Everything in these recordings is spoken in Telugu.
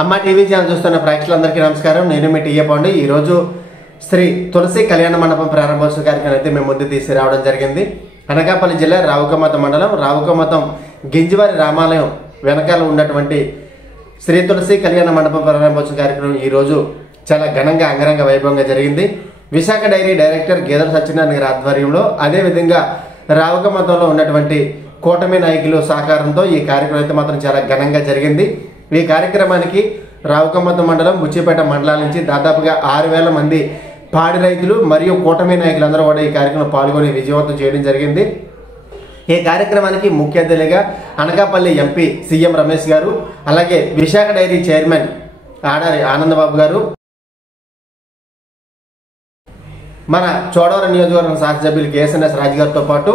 అమ్మ టీవీ ఛానల్ చూస్తున్న ప్రేక్షకులందరికీ నమస్కారం. నేను మీ టీఏ పాండు. ఈరోజు శ్రీ తులసి కళ్యాణ మండపం ప్రారంభోత్సవ కార్యక్రమం అయితే మేము ముందు తీసుకురావడం జరిగింది. అనకాపల్లి జిల్లా రావుకమతం మండలం రావుకమతం గింజివారి రామాలయం వెనకాల ఉన్నటువంటి శ్రీ తులసి కళ్యాణ మండపం ప్రారంభోత్సవ కార్యక్రమం ఈరోజు చాలా ఘనంగా అంగరంగ వైభవంగా జరిగింది. విశాఖ డైరీ డైరెక్టర్ గేదెల సత్యనారాయణ గారి ఆధ్వర్యంలో, అదేవిధంగా రావుకమతంలో ఉన్నటువంటి కూటమి నాయకులు సహకారంతో ఈ కార్యక్రమం అయితే మాత్రం చాలా ఘనంగా జరిగింది. ఈ కార్యక్రమానికి రావుకమతం మండలం, బుచ్చిపేట మండలాల నుంచి దాదాపుగా 6,000 మంది పాడి రైతులు మరియు కూటమి నాయకులందరూ కూడా ఈ కార్యక్రమంలో పాల్గొని విజయవంతం చేయడం జరిగింది. ఈ కార్యక్రమానికి ముఖ్య అతిథిగా అనకాపల్లి ఎంపీ సీఎం రమేష్ గారు, అలాగే విశాఖ డైరీ చైర్మన్ ఆడారి ఆనందబాబు గారు, మన చోడవరం నియోజకవర్గం శాసనసభ్యులు కేఎస్ఎన్ఎస్ రాజు గారితో పాటు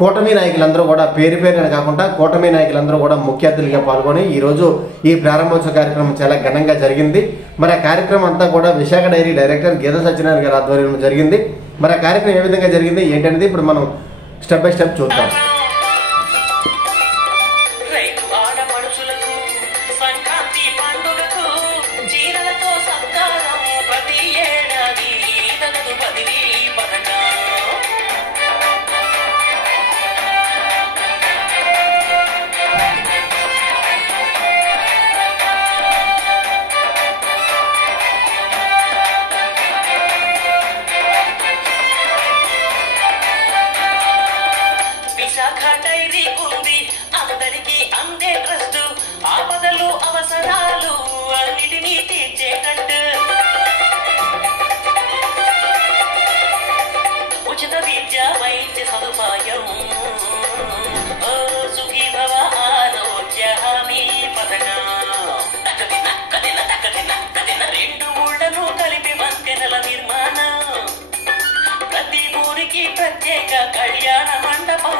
కూటమి నాయకులందరూ కూడా పేరు పేరున కాకుండా కూటమి నాయకులందరూ కూడా ముఖ్య అతిథులుగా పాల్గొని ఈరోజు ఈ ప్రారంభోత్సవ కార్యక్రమం చాలా ఘనంగా జరిగింది. మరి ఆ కార్యక్రమం అంతా కూడా విశాఖ డైరీ డైరెక్టర్ గేదెల సత్యనారాయణ గారి ఆధ్వర్యంలో జరిగింది. మరి ఆ కార్యక్రమం ఏ విధంగా జరిగింది ఏంటనేది ఇప్పుడు మనం స్టెప్ బై స్టెప్ చూద్దాం. విశాఖ డైరీ ఉంది అందరికీ అందే ట్రస్ట్, ఆపదలు అవసరాలు అన్నిటినీ తీర్చేటట్టు, ఉచిత విద్య వైద్య సదుపాయం, సుఖీభవ ఆరోగ్య హామీ పథకం, రెండు ఊళ్ళను కలిపి వంతెనల నిర్మాణం, ప్రతి ఊరికి ప్రత్యేక కళ్యాణ మండపం,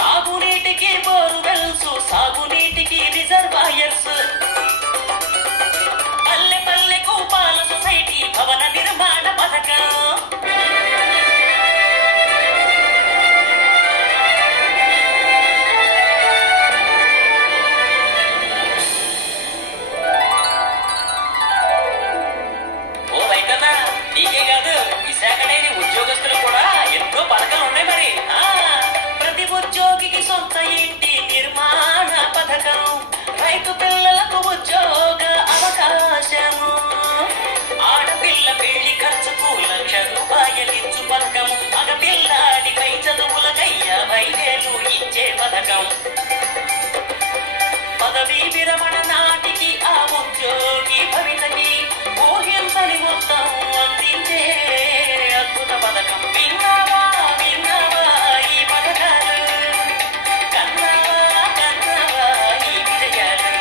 తాగునీటికి బోర్వెల్స్, సాగునీటికి రిజర్వాయర్స్, పల్లె పల్లెకు పాల సొసైటీ భవన నిర్మాణ పథకం. ఓ రైతన్నా, నీకే కాదు విశాఖ డైరీ ఉద్యోగస్తులు కూడా ఎన్నో పథకాలు ఉన్నాయి. మరి ప్రతి ఉద్యోగికి సొంత ఇంటి నిర్మాణ పథకం, రైతు పిల్లలకు ఉద్యోగ అవకాశము, ఆడపిల్ల పెళ్లి ఖర్చుకు ₹1,00,000 ఇచ్చు పథకం, మగపిల్లాడిపై చదువులకై 50,000 ఇచ్చే పథకం, పదవీ విరమణ నాటికి ఆ ఉద్యోగి భవితకి ఊహించని మొత్తం అందించే అద్భుత పథకం. విన్నావా విన్నావా ఈ పథకాలు, కన్నావా కన్నావా ఈ విజయాలు.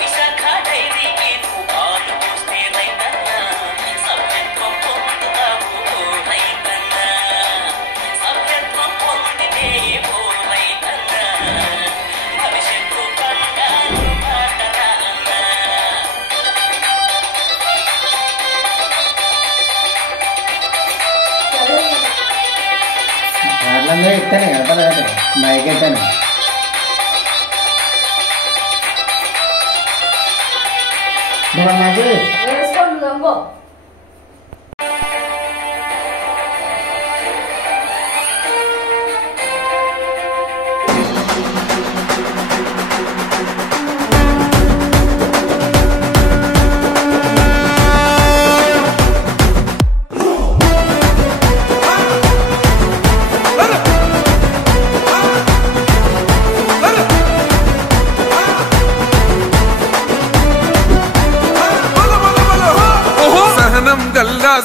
విశాఖ డైరీకి నువ్వు పాలు పోస్తే రైతన్నా, సభ్యత్వం పొందుతావు రైతన్నా, సభ్యత్వం పొందితే ఓ రైతన్నా, భవిష్యత్తు బంగారు బాటరా అన్నా. ఇస్తానే కదా మైక్ ఎట్టాను.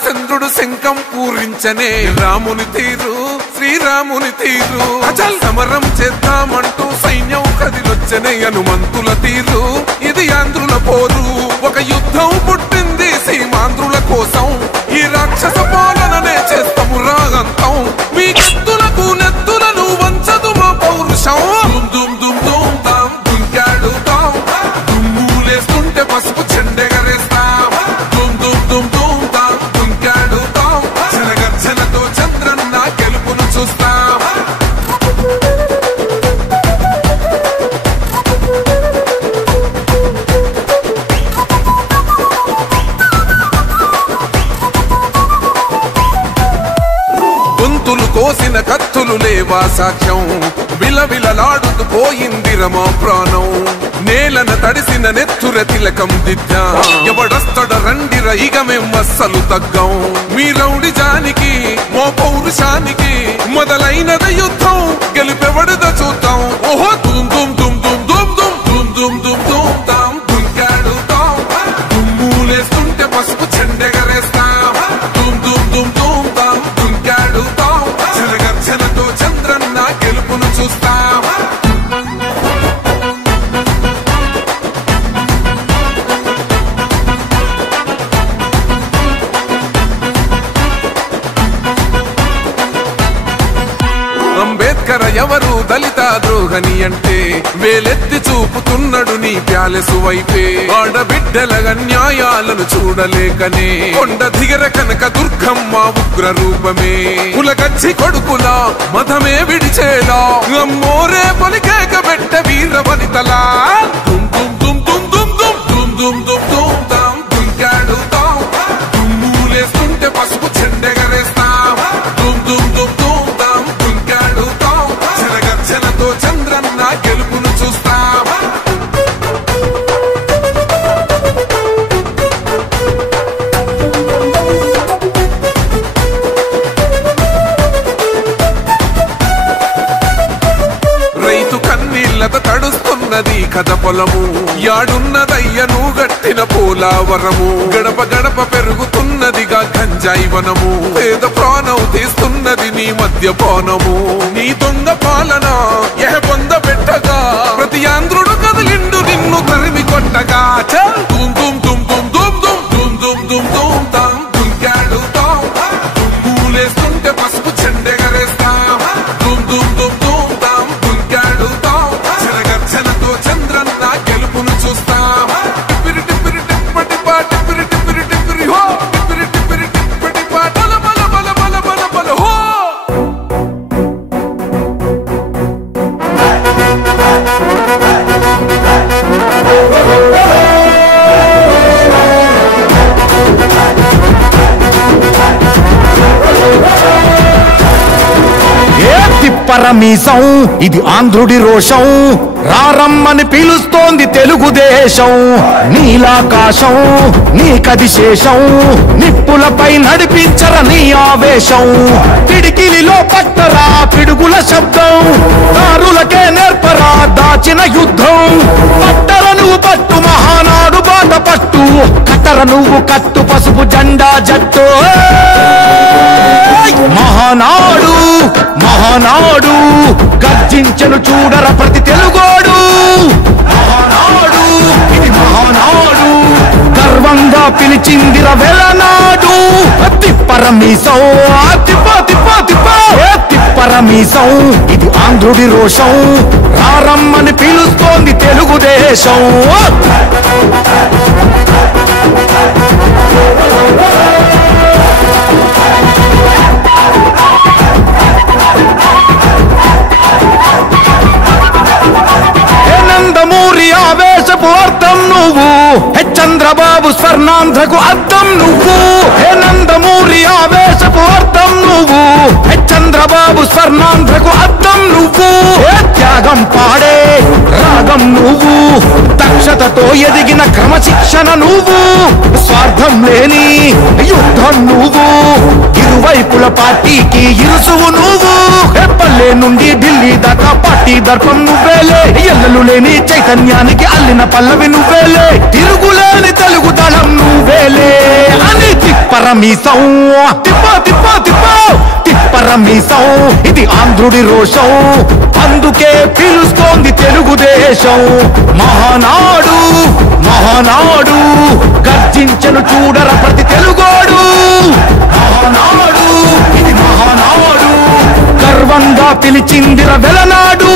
చంద్రుడు శంఖం పూరించనే రాముని తీరు, శ్రీరాముని తీరు, అచల్ సమరం చేద్దామంటూ సైన్యం కదిలొచ్చనే హనుమంతుల తీరు. ఇది ఆంధ్రుల పోరు, ఒక యుద్ధం పుట్టింది సీమాంధ్రుల కోసం, ఈ రాక్షస పాలననే చేస్తాము రాగంతం, మీ కత్తులకు నెత్తులను వంచదు మా పౌరుషం. దుమ్ దుమ్ దుమ్ తాం దుంకాడుతాం, దుమ్ములేస్తుంటే పసుపు చెండెగరేస్తాం, దుమ్ దుమ్ దుమ్ దుమ్ తాం దుంకాడుతాం, జనగర్జనతో చంద్రన్న గెలుపును చూస్తాం. చేతులు లేవా సాక్ష్యం విలవిలలాడుతూ పోయింది రమా ప్రాణం నేలన తడిసిన నెత్తుర తిలకం దిద్దా ఎవడొస్తడ రండిర ఇక మేం అస్సలు తగ్గం మీ రౌడి జానికి మో పౌరుషానికి మొదలైనద యుద్ధం గెలుపెవడద చూద్దాం ఓహో దుమ్ దుమ్ దుమ్ దుమ్ దుమ్ దుమ్ దుమ్ దుమ్ దుమ్ దుమ్ తాం దుంకాడుతాం దుమ్ములేస్తుంటే పసుపు చెండెగరేస్తాం దుమ్ దుమ్ దుమ్ దుమ్ తాం దుంకాడుతాం జనగర్జనతో చంద్రన్న గెలుపును చూస్తాం అంబేద్కర్ ఎవరు దళిత ద్రోహని అంటే వేలెత్తి చూపుతున్నాడు నీ ప్యాలెసు వైపే ఆడబిడ్డల న్యాయాలను చూడలేకనే కొండ దిగర కనక దుర్గమ్మ ఉగ్ర రూపమే కులగచ్చి కొడుకులా మతమే విడిచేలా అమ్మోరే పలికేక పెట్ట వీర వనితలా దుమ్ దుమ్ దుమ్ దుమ్ దుమ్ దుమ్ దుమ్ దుమ్ దుమ్ తాం దుంకాడుతాం దుమ్ములేస్తుంటే పసుపు చెండెగరేస్తాం దుమ్ దుమ్ దుమ్ దుమ్ తాం దుంకాడుతాం జనగర్జనతో చంద్రన్న గెలుపును చూస్తాం రైతు కన్నీళ్లతో తడుస్తున్నది కథ పొలము యాడున్నదయ్యను గట్టిన పోలావరము గడప గడప పెరుగుతున్నదిగా గంజాయి వనము పేద ప్రాణం తీస్తున్నది నీ మద్యపానము నీ దొంగ పాలన పొంద పెట్టగా ప్రతి ఆంధ్రుడు కదిలిండు నిన్ను తరిమి కొట్టగా చల్ దుమ్ దుమ్ దుమ్ దుమ్ దుమ్ దుమ్ దుమ్ దుమ్ దుమ్ దుమ్ తాం దుంకాడుతాం దుమ్ములేస్తుంటే పసుపు చెండెగరేస్తాం దుమ్ దుమ్ దుమ్ దుమ్ తాం దుంకాడుతాం జనగర్జనతో చంద్రన్న గెలుపును చూస్తాం టిప్పిరి టిప్పిరి టిప్పటి పా టిప్పిరి టిప్పిరి టిప్పిరి హో టిప్పిరి టిప్పిరి టిప్పటి పా బల బల బల బల బల బల హో తిప్పరమీసం ఇది ఆంధ్రుడి రోషం రారమ్మని పిలుస్తోంది తెలుగుదేశం నీలాకాశం నీ కదిశేషం నిప్పులపై నడిపించర నీ ఆవేశం పిడికిలిలో పట్టరా పిడుగుల శబ్దం దారులకే నేర్పరా దాచిన యుద్ధం పట్టర నువ్వు పట్టు మహానాడు బాట పట్టు కట్టర నువ్వు కట్టు పసుపు జెండా జట్టు మహానాడు మహానాడు గర్జించను చూడర ప్రతి తెలుగోడు మహానాడు ఇది మహానాడు గర్వంగా పిలిచిందిర వెలనాడు తిప్పరమీసం తిప్ప తిప్ప తిప్ప తిప్పరమీసం ఇది ఆంధ్రుడి రోషం రారమ్మని పిలుస్తోంది తెలుగుదేశం నందమూరి ఆవేశపు అర్థం నువ్వు చంద్రబాబు స్వర్ణాంధ్రకు అర్థం నువ్వు నందమూరి ఆవేశపు అర్థం నువ్వు చంద్రబాబు స్వర్ణాంధ్రకు అర్థం నువ్వు త్యాగం పాడే రాగం నువ్వు దక్షతతో ఎదిగిన క్రమశిక్షణ నువ్వు స్వార్థం లేని యుద్ధం నువ్వు ఇరువైపుల పార్టీకి ఇరుసువు నువ్వు పల్లె నుండి ఢిల్లీ దాకా పార్టీ దర్పం నువ్వేలే ఎల్లలు లేని చైతన్యానికి అల్లిన పల్లవి నువ్వేలే తిరుగులేని తెలుగు దళం నువ్వేలే అని తిప్పరమీసం తిప్ప తిప్ప తిప్ప తిప్పరమీసం ఇది ఆంధ్రుడి రోషం అందుకే పిలుస్తోంది తెలుగుదేశం మహానాడు మహానాడు గర్జించను చూడర ప్రతి తెలుగోడు మహానాడు ఇది మహానాడు గర్వంగా పిలిచిందిర వెలనాడు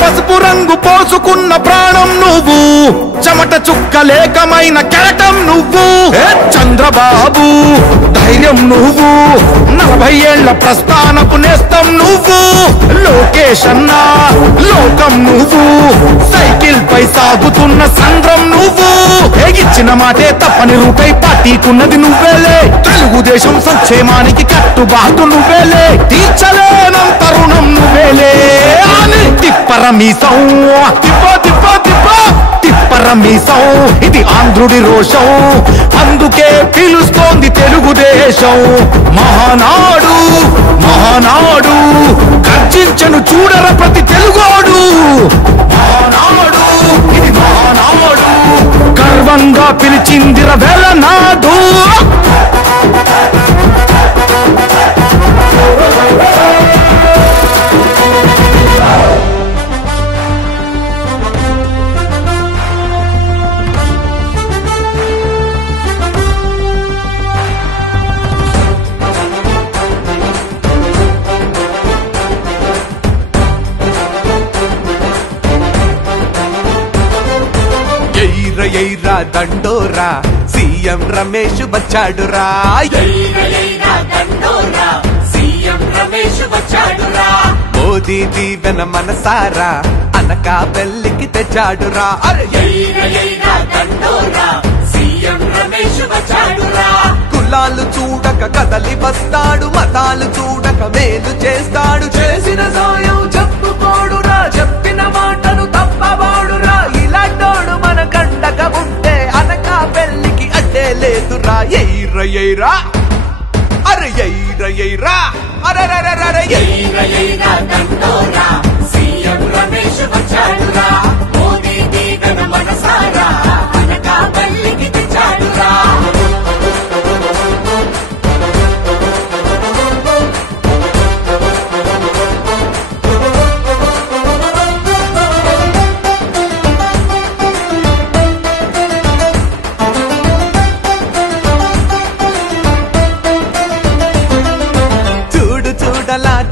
పసుపు రంగు పోసుకున్న ప్రాణం నువ్వు చెమట చుక్క లెక్కలేకమైన కెరటం నువ్వు చంద్రబాబు ధైర్యం నువ్వు 40 ఏళ్ల ప్రస్థానపు నేస్తం నువ్వు లోకేష్ అన్నా లోకం నువ్వు సైకిల్ పై సాగుతున్న సంద్రం నువ్వు ఇచ్చిన మాటే తప్పని రూపై పార్టీకున్నది నువ్వేలే తెలుగుదేశం సంక్షేమానికి కట్టుబాటు నువ్వేలే తీర్చలేనం తరుణం నువ్వేలే అని తిప్పరమీసం తిప్పో తిప్పో తిప్పో తిప్పరమీసం ఇది ఆంధ్రుడి రోషం అందుకే పిలుస్తోంది తెలుగుదేశం మహానాడు మహానాడు గర్జించను చూడర ప్రతి తెలుగోడు మహానాడు ఇది మహానాడు గర్వంగా పిలిచిందిర వెలనాడు ఎయిరా దండోరా సీఎం రమేష్ వచ్చాడురా మోదీ దీవెన మనసారా అనకాపల్లికి తెచ్చాడురా కులాలు చూడక కదలి వస్తాడు మతాలు చూడక మేలు చేస్తాడు చేసిన సాయం చెప్పుకోడురా చెప్పిన మాటను తప్పవాడురా ఇలాంటోడు మన కండగా ఉంటే అనకాపల్లికి అడ్డే లేదురా ఎయిరా ఎయిరా అరే ఎయిరా ఎయిరా అరే ఎయిరా దండోరా సీఎం రమేష్ వచ్చాడురా మోదీ దీవెన మనసారా అనకాపల్లికి తెచ్చాడురా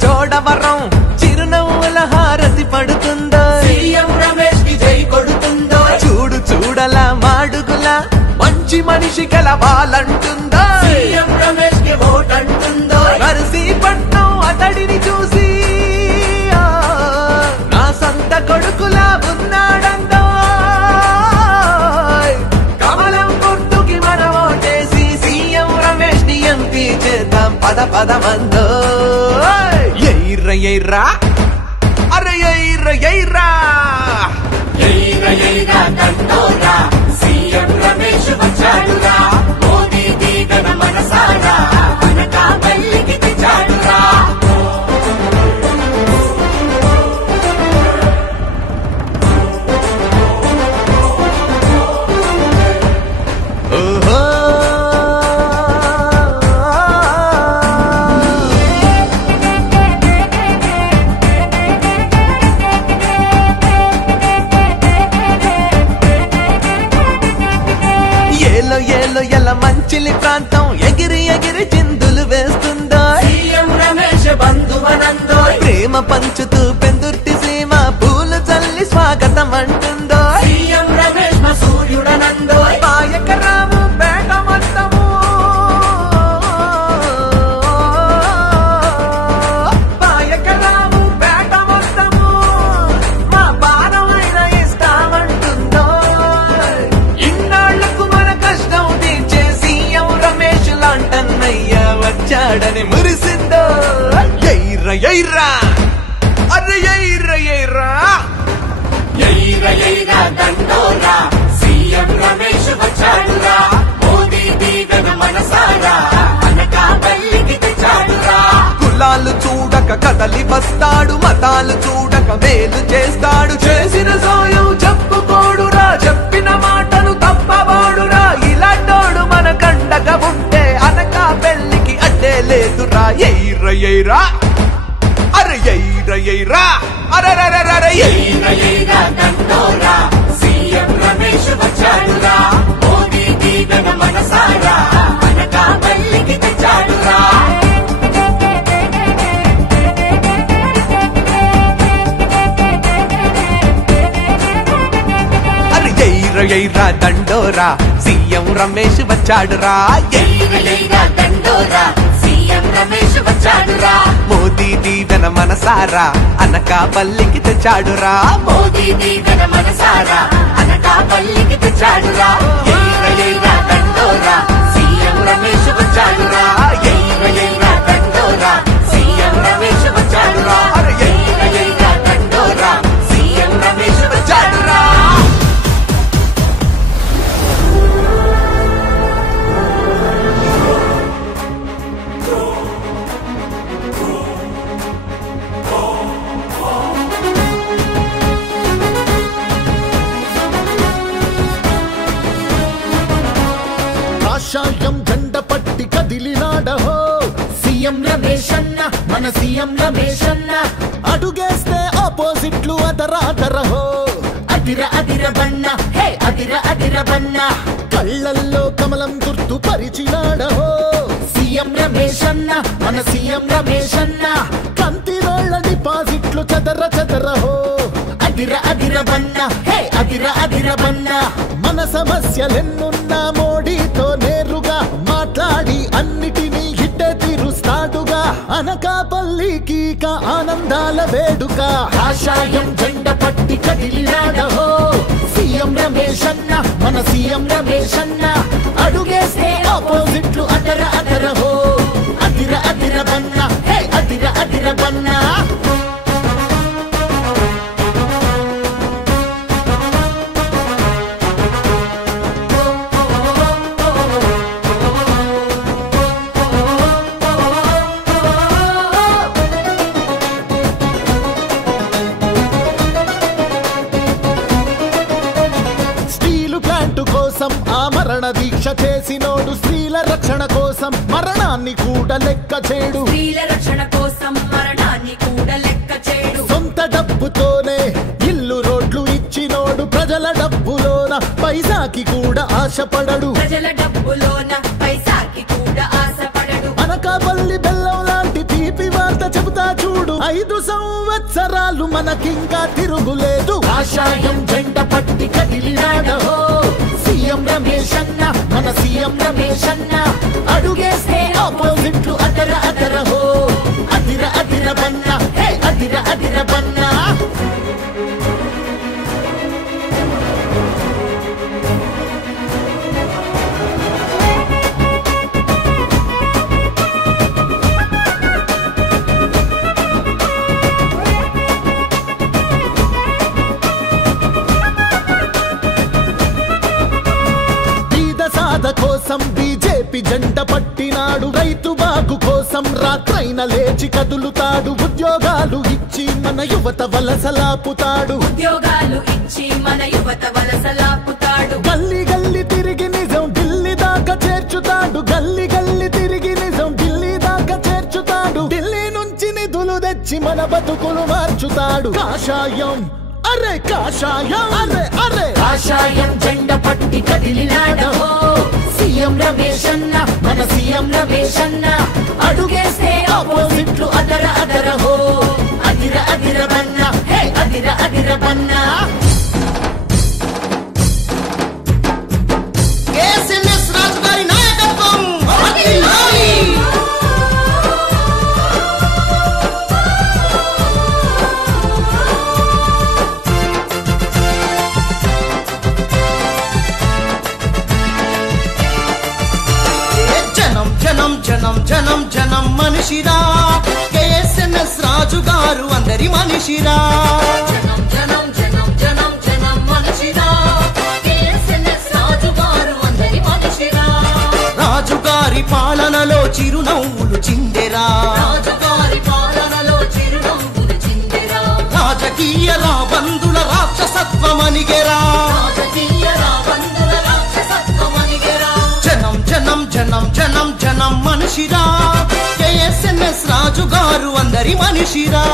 చోడవరం చిరునవ్వుల హారతి పడుతుందో సీఎం రమేష్ కి జై కొడుతుందో చూడు చూడలా మాడుగుల మంచి మనిషి గెలవాలంటుందో సీఎం రమేష్ కి ఓట్ అంటుందో నరసీపట్నం అతడిని చూసి నా సొంత కొడుకులా ఉన్నాడందో కమలం గుర్తుకి మన ఓటేసి సీఎం రమేష్ ని ఎంపీ చేద్దాం పద పదమందో ఎయిరా అరే ఎయిరా ఎయిరా ఎయిరా ఎయిరా దండోరా సీఎం రమేష్ వచ్చాడురా మోదీ దీవెన మనసారా అనకాపల్లికి తెచ్చాడురా ఓహో ఎల మంచిలి ప్రాంతం ఎగిరి ఎగిరి చిందులు వేస్తుందో సీఎం రమేష్ బంధువనందో ప్రేమ పంచుతూ పెందుర్తి సీమ పూలు చల్లి స్వాగతం అంటుందో సీఎం రమేష్ మా సూర్యుడనందో పాయకరాము పేట మొత్తము పాయకరాము పేట మొత్తము మా పాదమైన ఇస్తామంటుందో ఇన్నాళ్లకు మన కష్టం తీర్చే సీఎం రమేష్ లాంటన్నయ్య వచ్చాడని మురిసిందో ఎయిరా ఎయిరా అరే ఎయిరా ఎయిరా ఎయిరా ఎయిరా దండోరా సీఎం రమేష్ వచ్చాడురా మోదీ దీవెన మనసారా అనకాపల్లికి తెచ్చాడురా కులాలు చూడక కదలి వస్తాడు మతాలు చూడక మేలు చేస్తాడు చేసిన సాయం చెప్పుకోడురా చెప్పిన మాటను తప్పవాడురా ఇలాంటోడు మన కండగా ఉంటే అనకాపల్లికి అడ్డే లేదురా ఎయిరా ఎయిరా అరే ఎయిరా ఎయిరా అరే ఎయిరా ఎయిరా దండోరా సీఎం రమేష్ వచ్చాడురా మోదీ దీవెన మనసారా అనకాపల్లికి తెచ్చాడురా ఎయిరా దండోరా సీఎం రమేష్ వచ్చాడురా దండోరా సీఎం రమేష్ వచ్చాడురా మోదీ దీవెన మనసారా అనకాపల్లికి తెచ్చాడురా మోదీ దీవెన మనసారా అనకాపల్లికి తెచ్చాడురా దండోరా సీఎం రమేష్ వచ్చాడురా దండోరా సీఎం రమేష్ వచ్చాడురా దండోరా సీఎం రమేష్ వచ్చాడురా కాషాయం జెండ పట్టి కదిలినాడహో సీఎం రమేష్ అన్న మన సీఎం రమేష్ అన్న అడుగేస్తే ఆపోజిట్లు అదరాదరహో అదిర అదిర బన్న హే అదిర అదిర బన్న కళ్ళల్లో కమలం గుర్తు పరిచినాడహో సీఎం రమేష్ అన్న మన సీఎం రమేష్ అన్న కంతిరోళ్ళ డిపాజిట్లు చదర చదరహో అదిర అదిర బన్న హే అదిర అదిర బన్న మన సమస్యలెన్నున్నా మోడీతో నేరుగా మాట్లాడి అన్నిటినీ హిట్టే తీరుస్తాడుగా అనకాపల్లికి ఆనందాల వేడుక కాషాయం జెండ పట్టి కదిలినాడహో సీఎం రమేష్ అన్న మన సీఎం రమేష్ అన్న అడుగేస్తే ఆపోజిట్లు అదర అదరహో అదిర అదిర బన్న హే అదిర అదిర బన్న మరణ దీక్ష చేసినోడు స్త్రీల రక్షణ కోసం మరణాన్ని కూడా లెక్క చేడు స్త్రీల రక్షణ కోసం మరణాన్ని కూడా లెక్క చేడు సొంత డబ్బుతోనే ఇల్లు రోడ్లు ఇచ్చినోడు ప్రజల డబ్బులోన పైసాకి కూడా ఆశపడడు ప్రజల డబ్బులోన పైసాకి కూడా ఆశపడడు అనకాపల్లి బెల్లం లాంటి తీపి వార్త చెబుతా చూడు 5 సంవత్సరాలు మనకింకా తిరుగులేదు కాషాయం జెండ పట్టి కదిలినాడహో సీఎం రమేష్ అన్న మన సీఎం రమేష్ అన్న అడుగేస్తే ఆపోజిట్లు అదర అదరహో అదిర అదిర బన్న హే అదిర అదిర బన్న కోసం బీజేపీ జెండ పట్టినాడు రైతు బాగు కోసం రాత్రైన లేచి కదులుతాడు ఉద్యోగాలు ఇచ్చి మన యువత వలసలాపుతాడు ఉద్యోగాలు ఇచ్చి మన యువత వలసలాపుతాడు గల్లీ గల్లీ తిరిగి నిజం ఢిల్లీ దాకా చేర్చుతాడు గల్లీ గల్లీ తిరిగి నిజం ఢిల్లీ దాకా చేర్చుతాడు ఢిల్లీ నుంచి నిధులు తెచ్చి మన బతుకులు మార్చుతాడు కాషాయం అరే కాషాయం అరే అరే కాషాయం జెండ పట్టి కదిలినాడహో సీఎం రమేష్ అన్న మన సీఎం రమేష్ అన్న అడుగేస్తే ఆపోజిట్లు అదర అదరహో అదిర అదిర బన్న హే అదిర అదిర బన్న రాజుగారి నాయకత్వం జనం జనం మనిషిరా కేఎస్ఎన్ఎస్ రాజు గారు అందరి మనిషిరా జనం జనం జనం జనం జనం మనిషిరా కేఎస్ఎన్ఎస్ రాజు గారు అందరి మనిషిరా రాజుగారి పాలనలో చిరునవ్వులు చిందెరా రాజుగారి పాలనలో చిరునవ్వులు చిందెరా రాజకీయ రాబందుల రాక్షసత్వమనిగెరా రాజకీయ రాబందుల రాక్షసత్వమనిగెరా జనం జనం జనం జనం జనం మనిషిరా కేఎస్ఎన్ఎస్ రాజు గారు అందరి మనిషిరా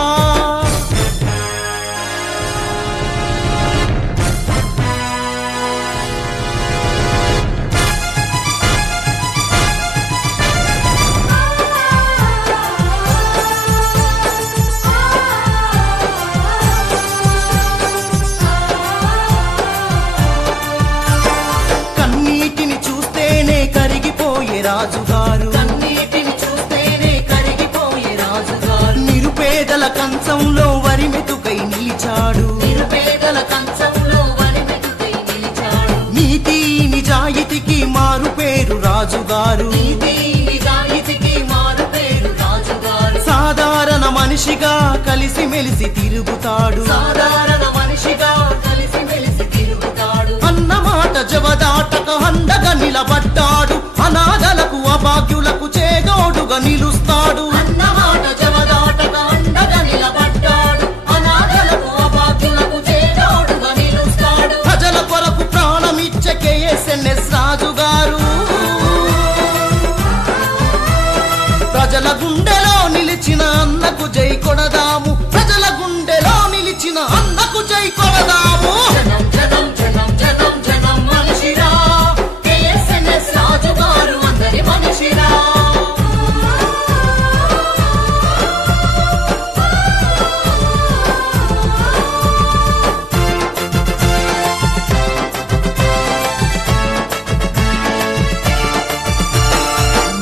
రాజుగారు, కన్నీటిని చూస్తేనే కరిగిపోయే రాజుగారు, నిరుపేదల కంచంలో వరి మెతుకై నిలిచాడు, నిరుపేదల కంచంలో వరిమెతుకై నిలిచాడు, నీతి నిజాయితీకి మారు పేరు రాజుగారు, నీతి నిజాయితీకి మారు పేరు రాజుగారు, సాధారణ మనిషిగా కలిసిమెలిసి తిరుగుతాడు, సాధారణ మనిషిగా కలిసి మెలిసి తిరుగుతాడు, అన్నమాట జవదాటక అండగా నిలబడ్డాడు, అనాథలకు అభాగ్యులకు చేదోడుగా నిలుస్తాడు, అన్నమాట జవదాటక అండగా నిలబడ్డాడు, అనాథలకు అభాగ్యులకు చేదోడుగా నిలుస్తాడు, ప్రజల కొరకు ప్రాణమిచ్చే కేఎస్ఎన్ఎస్ రాజుగారు, ప్రజల గుండెలో నిలిచిన అన్నకు జై కొడదాము, ప్రజల గుండెలో నిలిచిన అన్నకు జై కొడదాము. జనం జనం జనం జనం జనం మనిషిరా, కేఎస్ఎన్ఎస్ రాజుగారు అందరి మనిషిరా.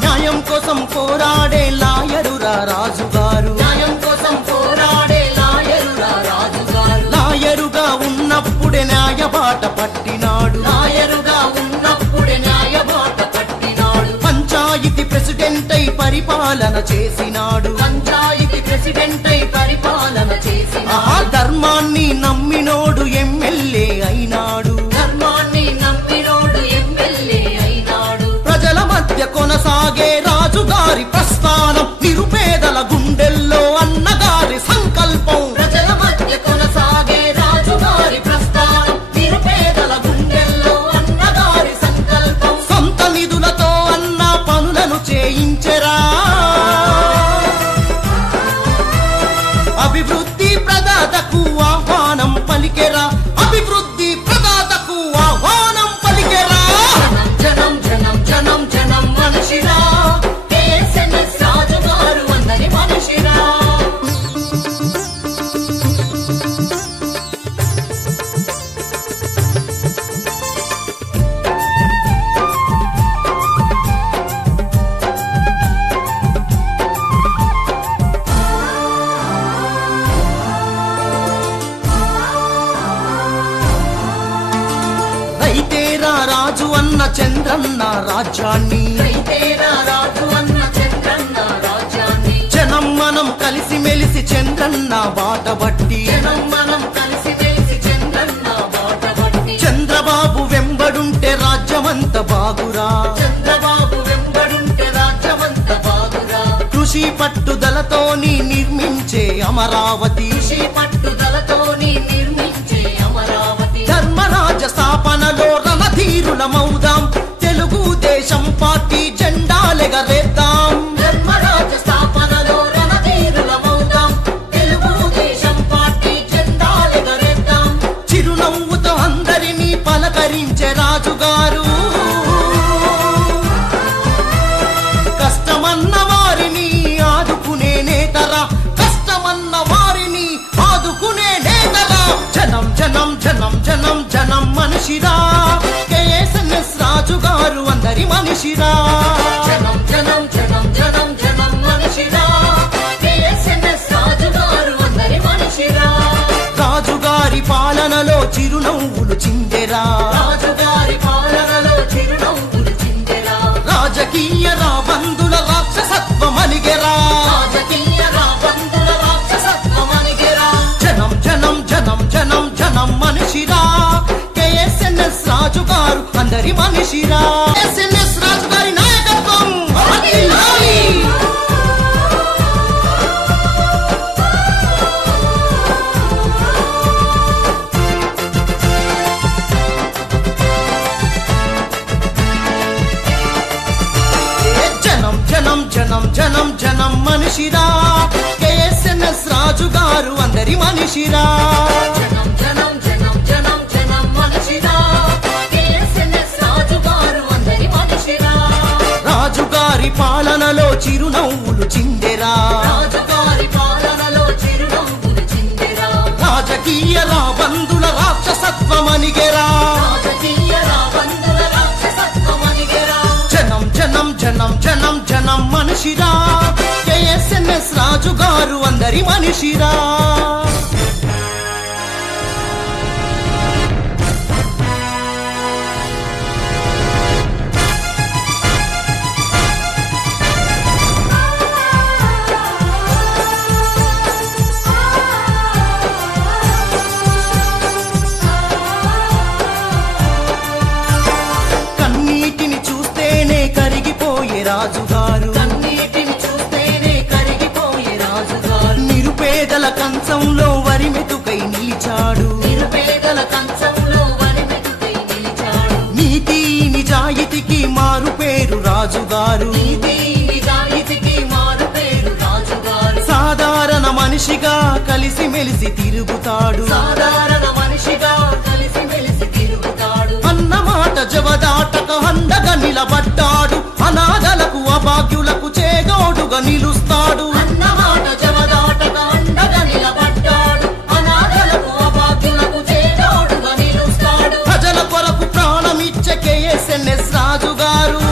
న్యాయం కోసం పోరాడే లాయరురా రాజుగారు, న్యాయం కోసం పోరాడే లాయరురా రాజుగారు, లాయరుగా ఉన్నప్పుడే న్యాయబాట పట్టినాడు, లాయరుగా ఉన్నప్పుడే న్యాయబాట పట్టినాడు, పంచాయతీ ప్రెసిడెంట్ అయి పరిపాలన చేసినాడు, పంచాయతీ ప్రెసిడెంట్ అయి పరిపాలన చేసిన ఆ ధర్మాన్ని నమ్మినోడు ఎమ్మెల్యే అయినాడు, ధర్మాన్ని నమ్మినోడు ఎమ్మెల్యే అయినాడు, ప్రజల మధ్య కొనసాగే రాజుగారి ప్రస్థానం, నిరుపేదల గుండెల్లో అన్నగారి సంకల్పం, ప్రజల మధ్య కొనసాగే రాజుగారి ప్రస్థానం, నిరుపేదల గుండెల్లో అన్నగారి సంకల్పం, సొంత నిధులతో అన్న పనులను చేయించెరా, అభివృద్ధి ప్రదాతకు ఆహ్వానం పలికెరా, అభివృద్ధి ప్రదాతకు ఆహ్వానం పలికెరా. జనం జనం జనం జనం మనిషిరా, కేఎస్ఎన్ఎస్ రాజుగారు అందరి మనిషిరా. రైతేరా రాజు అన్న చంద్రన్న రాజ్యాన్ని, రైతేరా రాజు అన్న చంద్రన్న రాజ్యాన్ని, జనం మనం కలిసి మెలిసి చంద్రన్న బాట బట్టి, జనం మనం కలిసి మెలిసి చంద్రన్న బాట పట్టి, చంద్రబాబు వెంబడుంటే రాజ్యమంత బాగురా, చంద్రబాబు వెంబడుంటే రాజ్యమంత బాగురా, కృషి పట్టుదలతోని నిర్మించే అమరావతి, కృషి పట్టుదలతోని నిర్మించే అమరావతి, ధర్మరాజ స్థాపనలో రణధీరులమౌదాం, తెలుగుదేశం పార్టీ జెండాలెగరేద్దాం, ధర్మరాజ స్థాపనలో రణధీరులమౌదాం, తెలుగుదేశం పార్టీ జెండాలెగరేద్దాం, చిరునవ్వుతో అందరినీ పలకరించే రాజుగారు, కష్టమన్న వారిని ఆదుకునే నేతరా, కష్టమన్న వారిని ఆదుకునే నేతరా. జనం జనం జనం జనం జనం మనిషిరా, కేఎస్ఎన్ఎస్ రాజుగారు అందరి మనిషిరా, జనం జనం జనం జనం జనం మనిషిరా, కేఎస్ఎన్ఎస్ రాజుగారు అందరి మనిషిరా, రాజుగారి పాలనలో చిరునవ్వులు చిందెరా, రాజుగారి పాలనలో చిరునవ్వులు చిందెరా, రాజకీయ రాబందుల రాక్షసత్వమలిగెరా, రాజకీయ రాబందుల రాక్షసత్వమణిగెరా. జనం జనం జనం జనం జనం మనిషిరా, కేఎస్ఎన్ఎస్ రాజుగారు అందరి మనిషిరా, కేఎస్ఎన్ఎస్ రాజుగారి నాయకత్వం వర్ధిల్లాలి. జనం జనం జనం జనం జనం మనిషిరా, కేఎస్ఎన్ఎస్ రాజుగారు అందరి మనిషిరా, జనం జనం జనం జనం జనం మనిషిరా, కేఎస్ఎన్ఎస్ రాజుగారు అందరి మనిషిరా, రాజుగారి పాలనలో చిరునవ్వులు చిందెరా, రాజుగారి పాలనలో చిరునవ్వులు చిందెరా, రాజకీయ రాబందుల రాక్షసత్వమనిగెరా, రాజకీయ రాబందుల రాక్షసత్వమణిగెరా. జనం జనం జనం జనం జనం మనిషిరా KSNS రాజు గారు అందరి మనిషిరా రాజుగారు కన్నీటిని చూస్తేనే కరిగిపోయే రాజుగారు నిరుపేదల కంచంలో వరి మెతుకై నిలిచాడు నిరుపేదల కంచంలో వరి మెతుకై నిలిచాడు నీతి నిజాయితీకి మారు పేరు రాజుగారు నీతి నిజాయితీకి మారు పేరు రాజుగారు సాధారణ మనిషిగా కలిసి మెలిసి తిరుగుతాడు సాధారణ మనిషిగా కలిసి మెలిసి తిరుగుతాడు అన్నమాట జవదాటక అండగా నిలబడ్డాడు అనాథలకు అభాగ్యులకు చేదోడుగా నిలుస్తాడు అన్నమాట జవదాటక అండగా నిలబడ్డాడు అనాథలకు అభాగ్యులకు చేదోడుగా నిలుస్తాడు ప్రజల కొరకు ప్రాణమిచ్చే KSNS రాజు గారు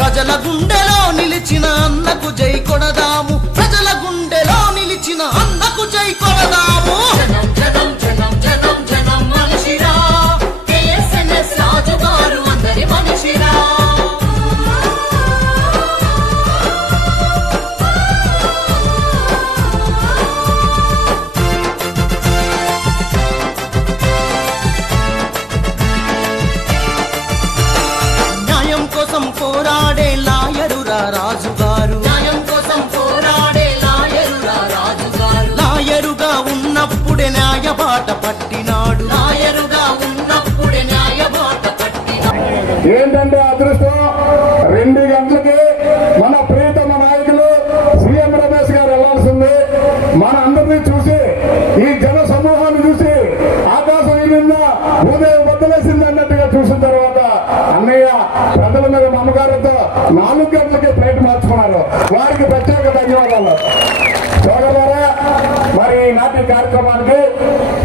ప్రజల గుండెలో నిలిచిన అన్నకు జై కొడదాము ప్రజల గుండెలో నిలిచిన అన్నకు జై కొడదాము జనం జనం జనం జనం జనం మనిషిరా KSNS రాజు గారు అందరి మనిషిరా న్యాయం కోసం పోరాడే లాయరురా రాజుగారు న్యాయం కోసం పోరాడే లాయరురా రాజుగారు లాయరుగా ఉన్నప్పుడే న్యాయబాట పట్టినాడు లాయరుగా ఉన్నప్పుడే న్యాయబాట పట్టినాడు ఏంటంటే అదృష్టం 2 గంటలకి మన ప్రియతమ నాయకులు సీఎం రమేష్ గారు వెళ్లాల్సింది మన అందరినీ చూసి ఈ జన సమూహాన్ని చూసి ఆకాశం నిన్న ఉదయం వదిలేసింది అన్నట్టుగా చూసిన తర్వాత అన్నయ్య ప్రజల మీద మమకారంతో 4 గంటలకి ఫ్లైట్ మార్చుకున్నారు వారికి ప్రత్యేక ధన్యవాదాలు సోదరులారా మరి ఈనాటి కార్యక్రమానికి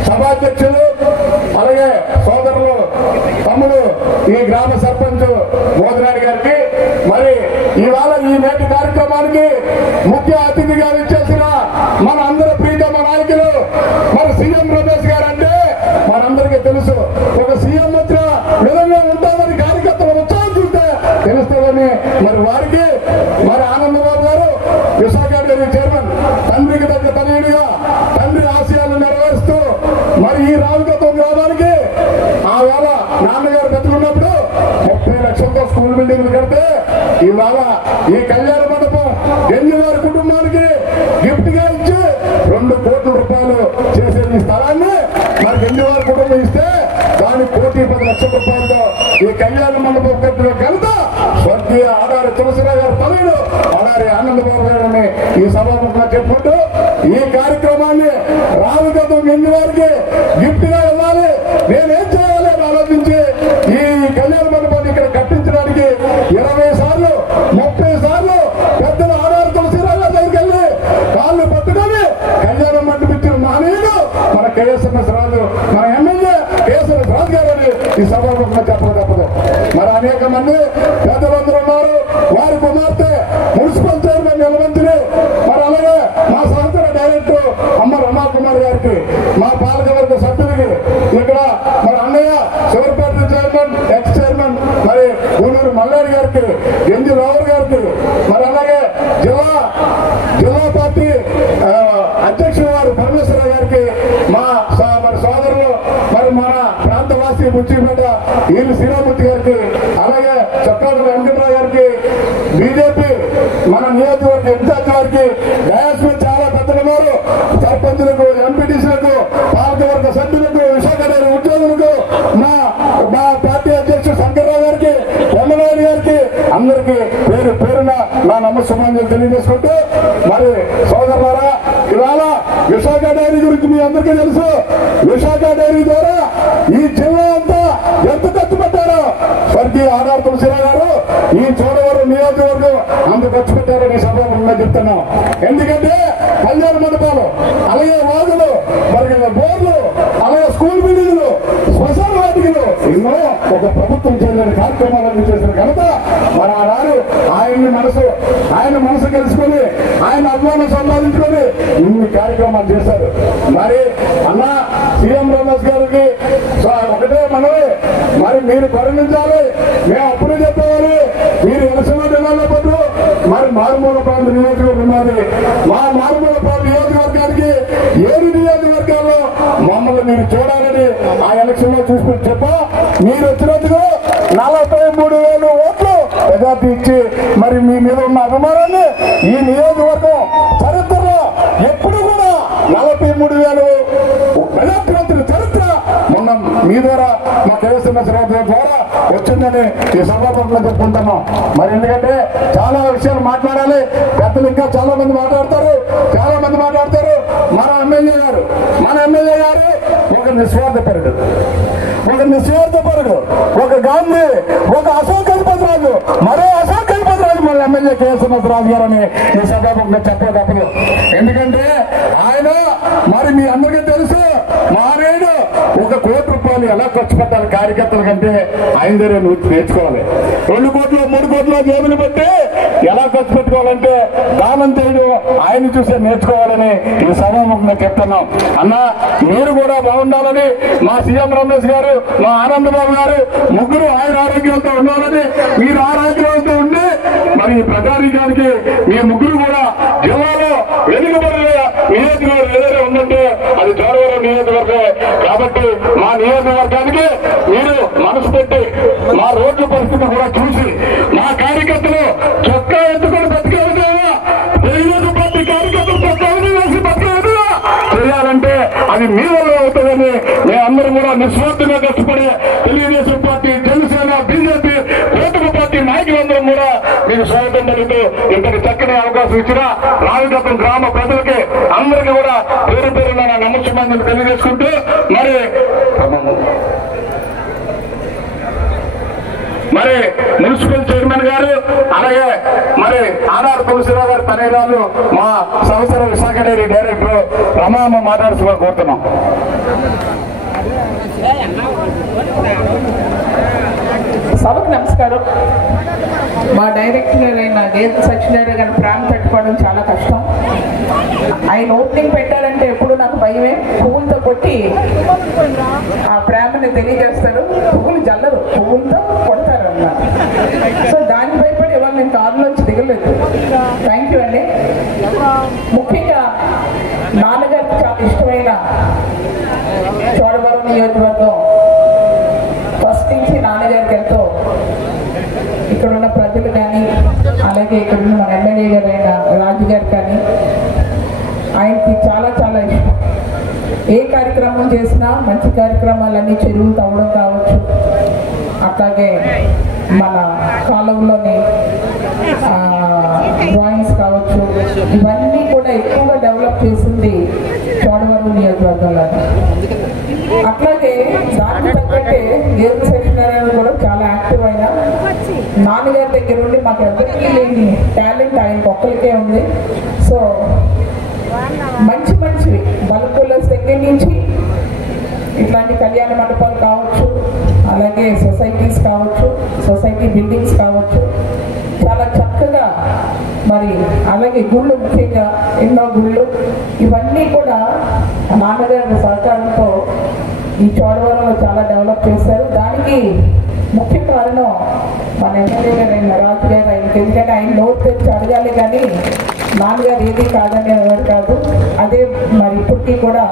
సభాధ్యక్షులు అలాగే సోదరులు తమ్ముడు ఈ గ్రామ సర్పంచ్ మోదినాయుడు గారికి మరి ఇవాళ ఈ నేటి కార్యక్రమానికి ముఖ్య అతిథిగా విచ్చేసిన మన అందరి ప్రీతమ నాయకులు మరి సీఎం రమేష్ గారు అంటే మనందరికీ తెలుసు ఒక సీఎం వచ్చిన విధంగా ఉంటుందని కార్యకర్తల ఉత్సాహం చూస్తే తెలుస్తుందని మరి వారికి మరి ఆనందబాబు గారు విశాఖ డైరీ చైర్మన్ తండ్రికి తగ్గ తనయుడిగా తండ్రి ఆశయాలను నెరవేరుస్తూ మరి ఈ రావుకత్వం గ్రామానికి ఆ వేళ నాన్నగారు బతుకున్నప్పుడు 30 లక్షలతో స్కూల్ బిల్డింగ్లు కడితే ఇవాళ ఈ కళ్యాణ మండపం గెంజివారి కుటుంబానికి గిఫ్ట్ గా ఇచ్చి 2 కోట్ల రూపాయలు చేసే ఈ స్థలాన్ని మరి గెంజివారి కుటుంబం ఇస్తే దాని 1,10 లక్షల రూపాయలతో ఈ కళ్యాణ మండపం కట్టిన ఘనత స్వర్గీయ ఆడారి తులసిరావు గారు తనయుడు ఆడారి ఆనందబాబు గారిని ఈ సభాముఖంగా చెప్పుకుంటూ ఈ కార్యక్రమాన్ని రావుకత్వం గెంజివారికి గిఫ్ట్ గా ఇవ్వాలి నేనేం చేయాలి అని ఆలోచించి ఈ కళ్యాణ మండపాన్ని ఇక్కడ కట్టించడానికి 20 సార్లు 30 సార్లు పెద్దలు ఆడారు తులసిరావు గారి దగ్గరికి వెళ్ళి కాళ్ళు పట్టుకొని కళ్యాణ మండపం ఇచ్చిన మానేయుడు మన KSNS రాజు మన ఎమ్మెల్యే KSNS రాజు గారు అని ఈ సభాముఖంగా చెప్పక తప్పదు మరి అనేక మంది పెద్దలందరూ ఉన్నారు వారి కుమార్తె మున్సిపల్ చైర్మన్ నిలవంతిని మరి అలాగే మా సహచర డైరెక్టర్ అమ్మ రమాకుమార్ గారికి మా పాలకవర్గ సభ్యులకి ఇక్కడ మరి అన్నయ్య శివరపేట చైర్మన్ ఎక్స్ చైర్మన్ మరి ఊనూరు మల్లారి గారికి గెంజి రావు గారికి మరి అలాగే జిల్లా పార్టీ అధ్యక్షుడు వారు పరమేశ్వర గారికి మా మరి సోదరులు మరి మన ప్రాంతవాసి బుచ్చిపేట ఈలు శ్రీరామూర్తి గారికి అలాగే చక్రాల వెంకటరావు గారికి బీజేపీ మన నియోజకవర్గ ఇన్ఛార్జ్ వారికి డయాస్ మీద చాలా పెద్దలు ఉన్నారు సర్పంచులకు ఎంపీటీసీలకు పాలకవర్గ సభ్యులకు విశాఖ డైరీ ఉద్యోగులకు మా పార్టీ అధ్యక్షుడు శంకర్రావు గారికి ఎమ్మెల్యేలు గారికి అందరికీ పేరు పేరున నా నమస్కారాలు తెలియజేసుకుంటూ మరి సోదరులారా ఇవాళ విశాఖ డైరీ గురించి మీ అందరికీ తెలుసు విశాఖ డైరీ ద్వారా ఈ జిల్లా అంతా ఎంత ఖర్చు పెట్టారో స్వర్గీయ ఆడారు తులసిరావు గారు ఈ చోడవరం నియోజకవర్గం అంత ఖర్చు పెట్టారని సభాముఖంగా చెప్తున్నాం ఎందుకంటే కళ్యాణ మండపాలు అలాగే వాగులు మరి బోర్లు అలాగే స్కూల్ బిల్డింగ్లు శ్మశాన వాటికలు ఎన్నో ఒక ప్రభుత్వం చేయలేని కార్యక్రమాలన్నీ చేసిన ఘనత మరి ఆనాడు ఆయన మనసు తెలుసుకొని ఆయన అభిమానం సంపాదించుకొని ఇన్ని కార్యక్రమాలు చేశారు. మరి అన్న సీఎం రమేష్ గారికి ఒకటే మనమే, మరి మీరు పరిగణించాలి. మేము అప్పుడు చెప్పేవారు మీరు ఎలసిన డిమాండ్లప్పుడు మరి మారుమూల ప్రాంత నియోజకవర్గం ఉన్నది. మా మారుమూల ప్రాంత నియోజకవర్గానికి 7 నియోజకవర్గాల్లో మమ్మల్ని మీరు చూడాలని ఆ ఎలక్షన్ లో చూసుకుని చెప్పా మీరు వచ్చినందుకు 43,000 ఓట్లు మెజార్టీ ఇచ్చి మరి మీ మీద ఉన్న అభిమానాన్ని ఈ నియోజకవర్గం చరిత్రలో ఎప్పుడు కూడా 43,000 మెజార్టీ చరిత్ర మొన్న మీ ద్వారా మా కేవీఎస్ఎంఎస్ ద్వారా వచ్చిందని ఈ సభాపంలో చెప్పుకుంటున్నాం. మరి ఎందుకంటే చాలా విషయాలు మాట్లాడాలి, పెద్దలు ఇంకా చాలా మంది మాట్లాడతారు. మన ఎమ్మెల్యే గారు ఒక నిస్వార్థపరుడు, ఒక గాంధీ, ఒక అశోక్ గజపతి రాజు, మరో అశోక్ గజపతి రాజు మన ఎమ్మెల్యే కేఎస్ఎంఎస్ రాజు గారని ఈ సభాపంలో చెప్పే తప్పదు. ఎందుకంటే ఆయన మరి మీ అందరికీ తెలుసు మారేడు 1 కోటి రూపాయలు ఎలా ఖర్చు పెట్టాలి కార్యకర్తల కంటే ఆయన దగ్గర నువ్వు నేర్చుకోవాలి. 2 కోట్లు 3 కోట్ల జేబులు పెట్టి ఎలా ఖర్చు పెట్టుకోవాలంటే దానం చేయడం ఆయన చూసే నేర్చుకోవాలని ఈ సభాముఖంగా చెప్తున్నాం. అన్న మీరు కూడా బాగుండాలని మా సీఎం రమేష్ గారు, మా ఆనందబాబు గారు ముగ్గురు ఆయన ఆరోగ్యంతో ఉండాలని, మీరు ఆరోగ్యంతో ఉండి మరి ప్రజానీకానికి మీ ముగ్గురు కూడా జిల్లాలో వెనుకబడిన నియోజకవర్గం ఏదైనా ఉందంటే అది చోడవరం నియోజకవర్గం. కాబట్టి మా నియోజకవర్గానికి మీరు మనసు పెట్టి మా రోడ్ల పరిస్థితి కూడా చూసి మా కార్యకర్తలు చొక్కా ఎత్తుకొని బతికే విధంగా తెలుగుదేశం పార్టీ కార్యకర్తలు చొక్కా వేసి బతికే విధంగా చేయాలంటే అది మీ వల్ల అవుతుందని మేమందరం కూడా నిస్వార్థంగా కష్టపడి తెలుగుదేశం పార్టీ, జనసేన, బీజేపీ, కూటమి పార్టీ నాయకులందరం కూడా మీకు స్వాగతం పలుకుతూ ఇంతటి చక్కని అవకాశం ఇచ్చిన రావిగతం గ్రామ ప్రజలకి అందరికీ కూడా పేరు పేరున నమస్కారాన్ని తెలియజేసుకుంటూ మరి మున్సిపల్ చైర్మన్ గారు అలాగే మరి ఆనాడు తులసిరావు గారి తనయురాలు మా సంవత్సరం విశాఖ డైరీ డైరెక్టర్ రమామ్మ మాట్లాడుతూ కోరుతున్నాం. సభకు నమస్కారం. మా డైరెక్టర్ అయిన గేదె సత్యనారాయణ గారి ప్రేమ పెట్టుకోవడం చాలా కష్టం. ఆయన ఓపెనింగ్ పెట్టారంటే ఎప్పుడు నాకు భయమే. పువ్వులతో కొట్టి ఆ ప్రేమని తెలియజేస్తారు. పువ్వులు జల్లరు, పువ్వులతో కొడతారు అన్నమాట. సో దానికి భయపడి ఇవాళ నేను కారులోంచి దిగలేదు. థ్యాంక్ యూ అండి. ముఖ్యంగా నాన్నగారికి చాలా ఇష్టమైన చోడవరం నియోజకవర్గం ఫస్ట్ నుంచి నాన్నగారికి ఎంతో ఇక్కడ ఉన్న ప్రజలు కానీ అలాగే ఇక్కడ ఉన్న మన ఎమ్మెల్యే గారు అయిన రాజు గారు కానీ ఆయనకి చాలా చాలా ఇష్టం. ఏ కార్యక్రమం చేసినా మంచి కార్యక్రమాలన్నీ చెరువులు తవ్వడం కావచ్చు, అట్లాగే మన కాలంలోని డ్రాయింగ్స్ కావచ్చు, ఇవన్నీ కూడా ఎక్కువగా డెవలప్ చేసింది చోడవరం నియోజకవర్గంలో. అట్లాగే దానికి తగ్గట్టే గేదె సత్యనారాయణ కూడా చాలా యాక్టివ్ అయినా నాన్నగారి దగ్గర ఉండి మాకు ఎవరికి లేని టాలెంట్ ఆయనకు ఒక్కరికే ఉంది. సో మంచి మంచివి బల్కులర్స్ దగ్గర నుంచి ఇట్లాంటి కళ్యాణ మండపాలు కావచ్చు, అలాగే సొసైటీస్ కావచ్చు, సొసైటీ బిల్డింగ్స్ కావచ్చు, చాలా చక్కగా మరి అలాగే గుళ్ళు, ముఖ్యంగా ఎన్నో గుళ్ళు, ఇవన్నీ కూడా నాన్నగారి సహకారంతో ఈ చోడవరంలో చాలా డెవలప్ చేశారు. దానికి ముఖ్య కారణం మన ఎమ్మెల్యే గారు అయిన రాజు గారు. ఆయనకి ఎందుకంటే ఆయన నోరు తెచ్చి అడగాలి కానీ నాన్నగారు ఏది కాదనేవారు కాదు. అదే మరి ఇప్పటికీ కూడా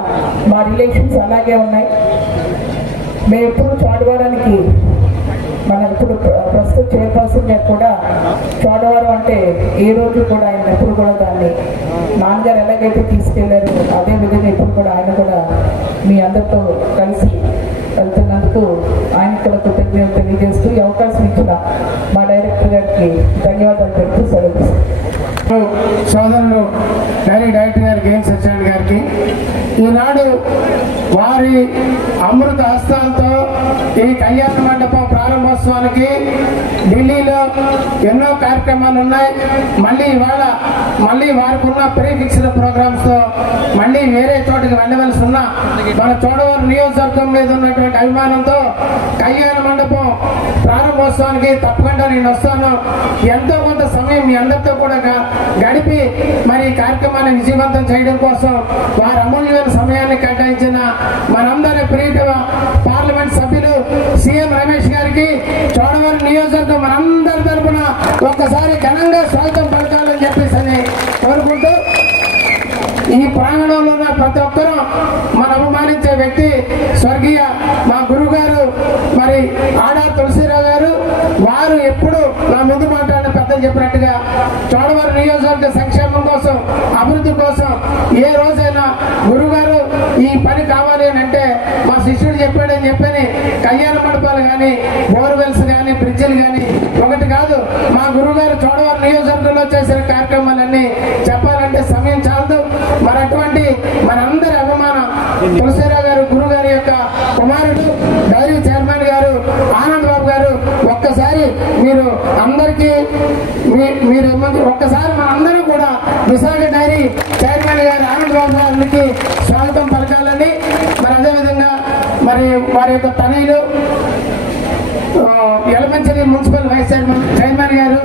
మా రిలేషన్స్ అలాగే ఉన్నాయి. మేము ఎప్పుడు చోడవరానికి మన ఇప్పుడు ప్రస్తుత చైర్పర్సన్ గారు కూడా చోడవరం అంటే ఏ రోజు కూడా ఆయన ఎప్పుడు కూడా దాన్ని నాన్నగారు ఎలాగైతే తీసుకెళ్లారు అదే విధంగా ఇప్పుడు కూడా ఆయన కూడా మీ అందరితో కలిసి వెళ్తున్నందుకు ఆయన కూడా కృతజ్ఞతలు తెలియజేస్తూ ఈ అవకాశం ఇచ్చిన మా డైరెక్టర్ గారికి ధన్యవాదాలు తెలుపుతూ సెలవు. సోదరులు డైరెక్టర్ గారు గేదె సత్యనారాయణ గారికి ఈనాడు వారి అమృత హస్తాలతో ఈ కళ్యాణ మండపం ప్రారంభం ప్రారంభోత్సవానికి ఢిల్లీలో ఎన్నో కార్యక్రమాలు ఉన్నాయి. మళ్ళీ వారికి ఉన్న ప్రీ ఫిక్స్డ్ ప్రోగ్రామ్స్ తో మళ్ళీ వేరే చోటికి వెళ్ళవలసి ఉన్నా మన చోడవరం నియోజకవర్గం మీద ఉన్నటువంటి అభిమానంతో కళ్యాణ మండపం ప్రారంభోత్సవానికి తప్పకుండా నేను వస్తాను. ఎంతో కొంత సమయం మీ అందరితో కూడా గడిపి మరి ఈ కార్యక్రమాన్ని విజయవంతం చేయడం కోసం వారి అమూల్యమైన సమయాన్ని కేటాయించిన మనందరి ప్రియతమ పార్లమెంట్ సభ్యులు సీఎం రమేష్ గారికి చోడవరం నియోజకవర్గం మనందరి తరఫున ఒక్కసారి ఘనంగా స్వాగతం పలకాలని చెప్పేసి కోరుకుంటూ ఈ ప్రాంగణంలో ఉన్న ప్రతి ఒక్కరూ మనం అభిమానించే వ్యక్తి స్వర్గీయ మా గురువు గారు మరి ఆడా తులసిరావు గారు. వారు ఎప్పుడు నా ముందు మాట్లాడిన పెద్దలు చెప్పినట్టుగా చోడవరం నియోజకవర్గ సంక్షేమం కోసం అభివృద్ధి కోసం ఏ రోజైనా గురువు గారు ఈ పని కావాలి అని అంటే మా శిష్యుడు చెప్పాడని చెప్పని కళ్యాణ మండపాలు కానీ బోర్వెల్స్ కానీ బ్రిడ్జిలు కానీ ఒకటి కాదు. మా గురువు గారు చోడవరం నియోజకవర్గంలో చేసిన కార్యక్రమాలన్నీ చెప్పాలంటే సమయం చాలదు. మరి అటువంటి మనందరి అభిమానం తులసిరావు గారు గురువు గారి యొక్క కుమారుడు డైరీ చైర్మన్ గారు ఆనంద్ బాబు గారు ఒక్కసారి మీరు అందరికీ ఒక్కసారి మన అందరూ కూడా విశాఖ డైరీ చైర్మన్ గారు ఆనంద్ బాబు గారికి స్వాగతం పలకాలని మరి అదేవిధంగా మరి వారి యొక్క తనయులు ఎలమంచిలి మున్సిపల్ వైస్ చైర్మన్ గారు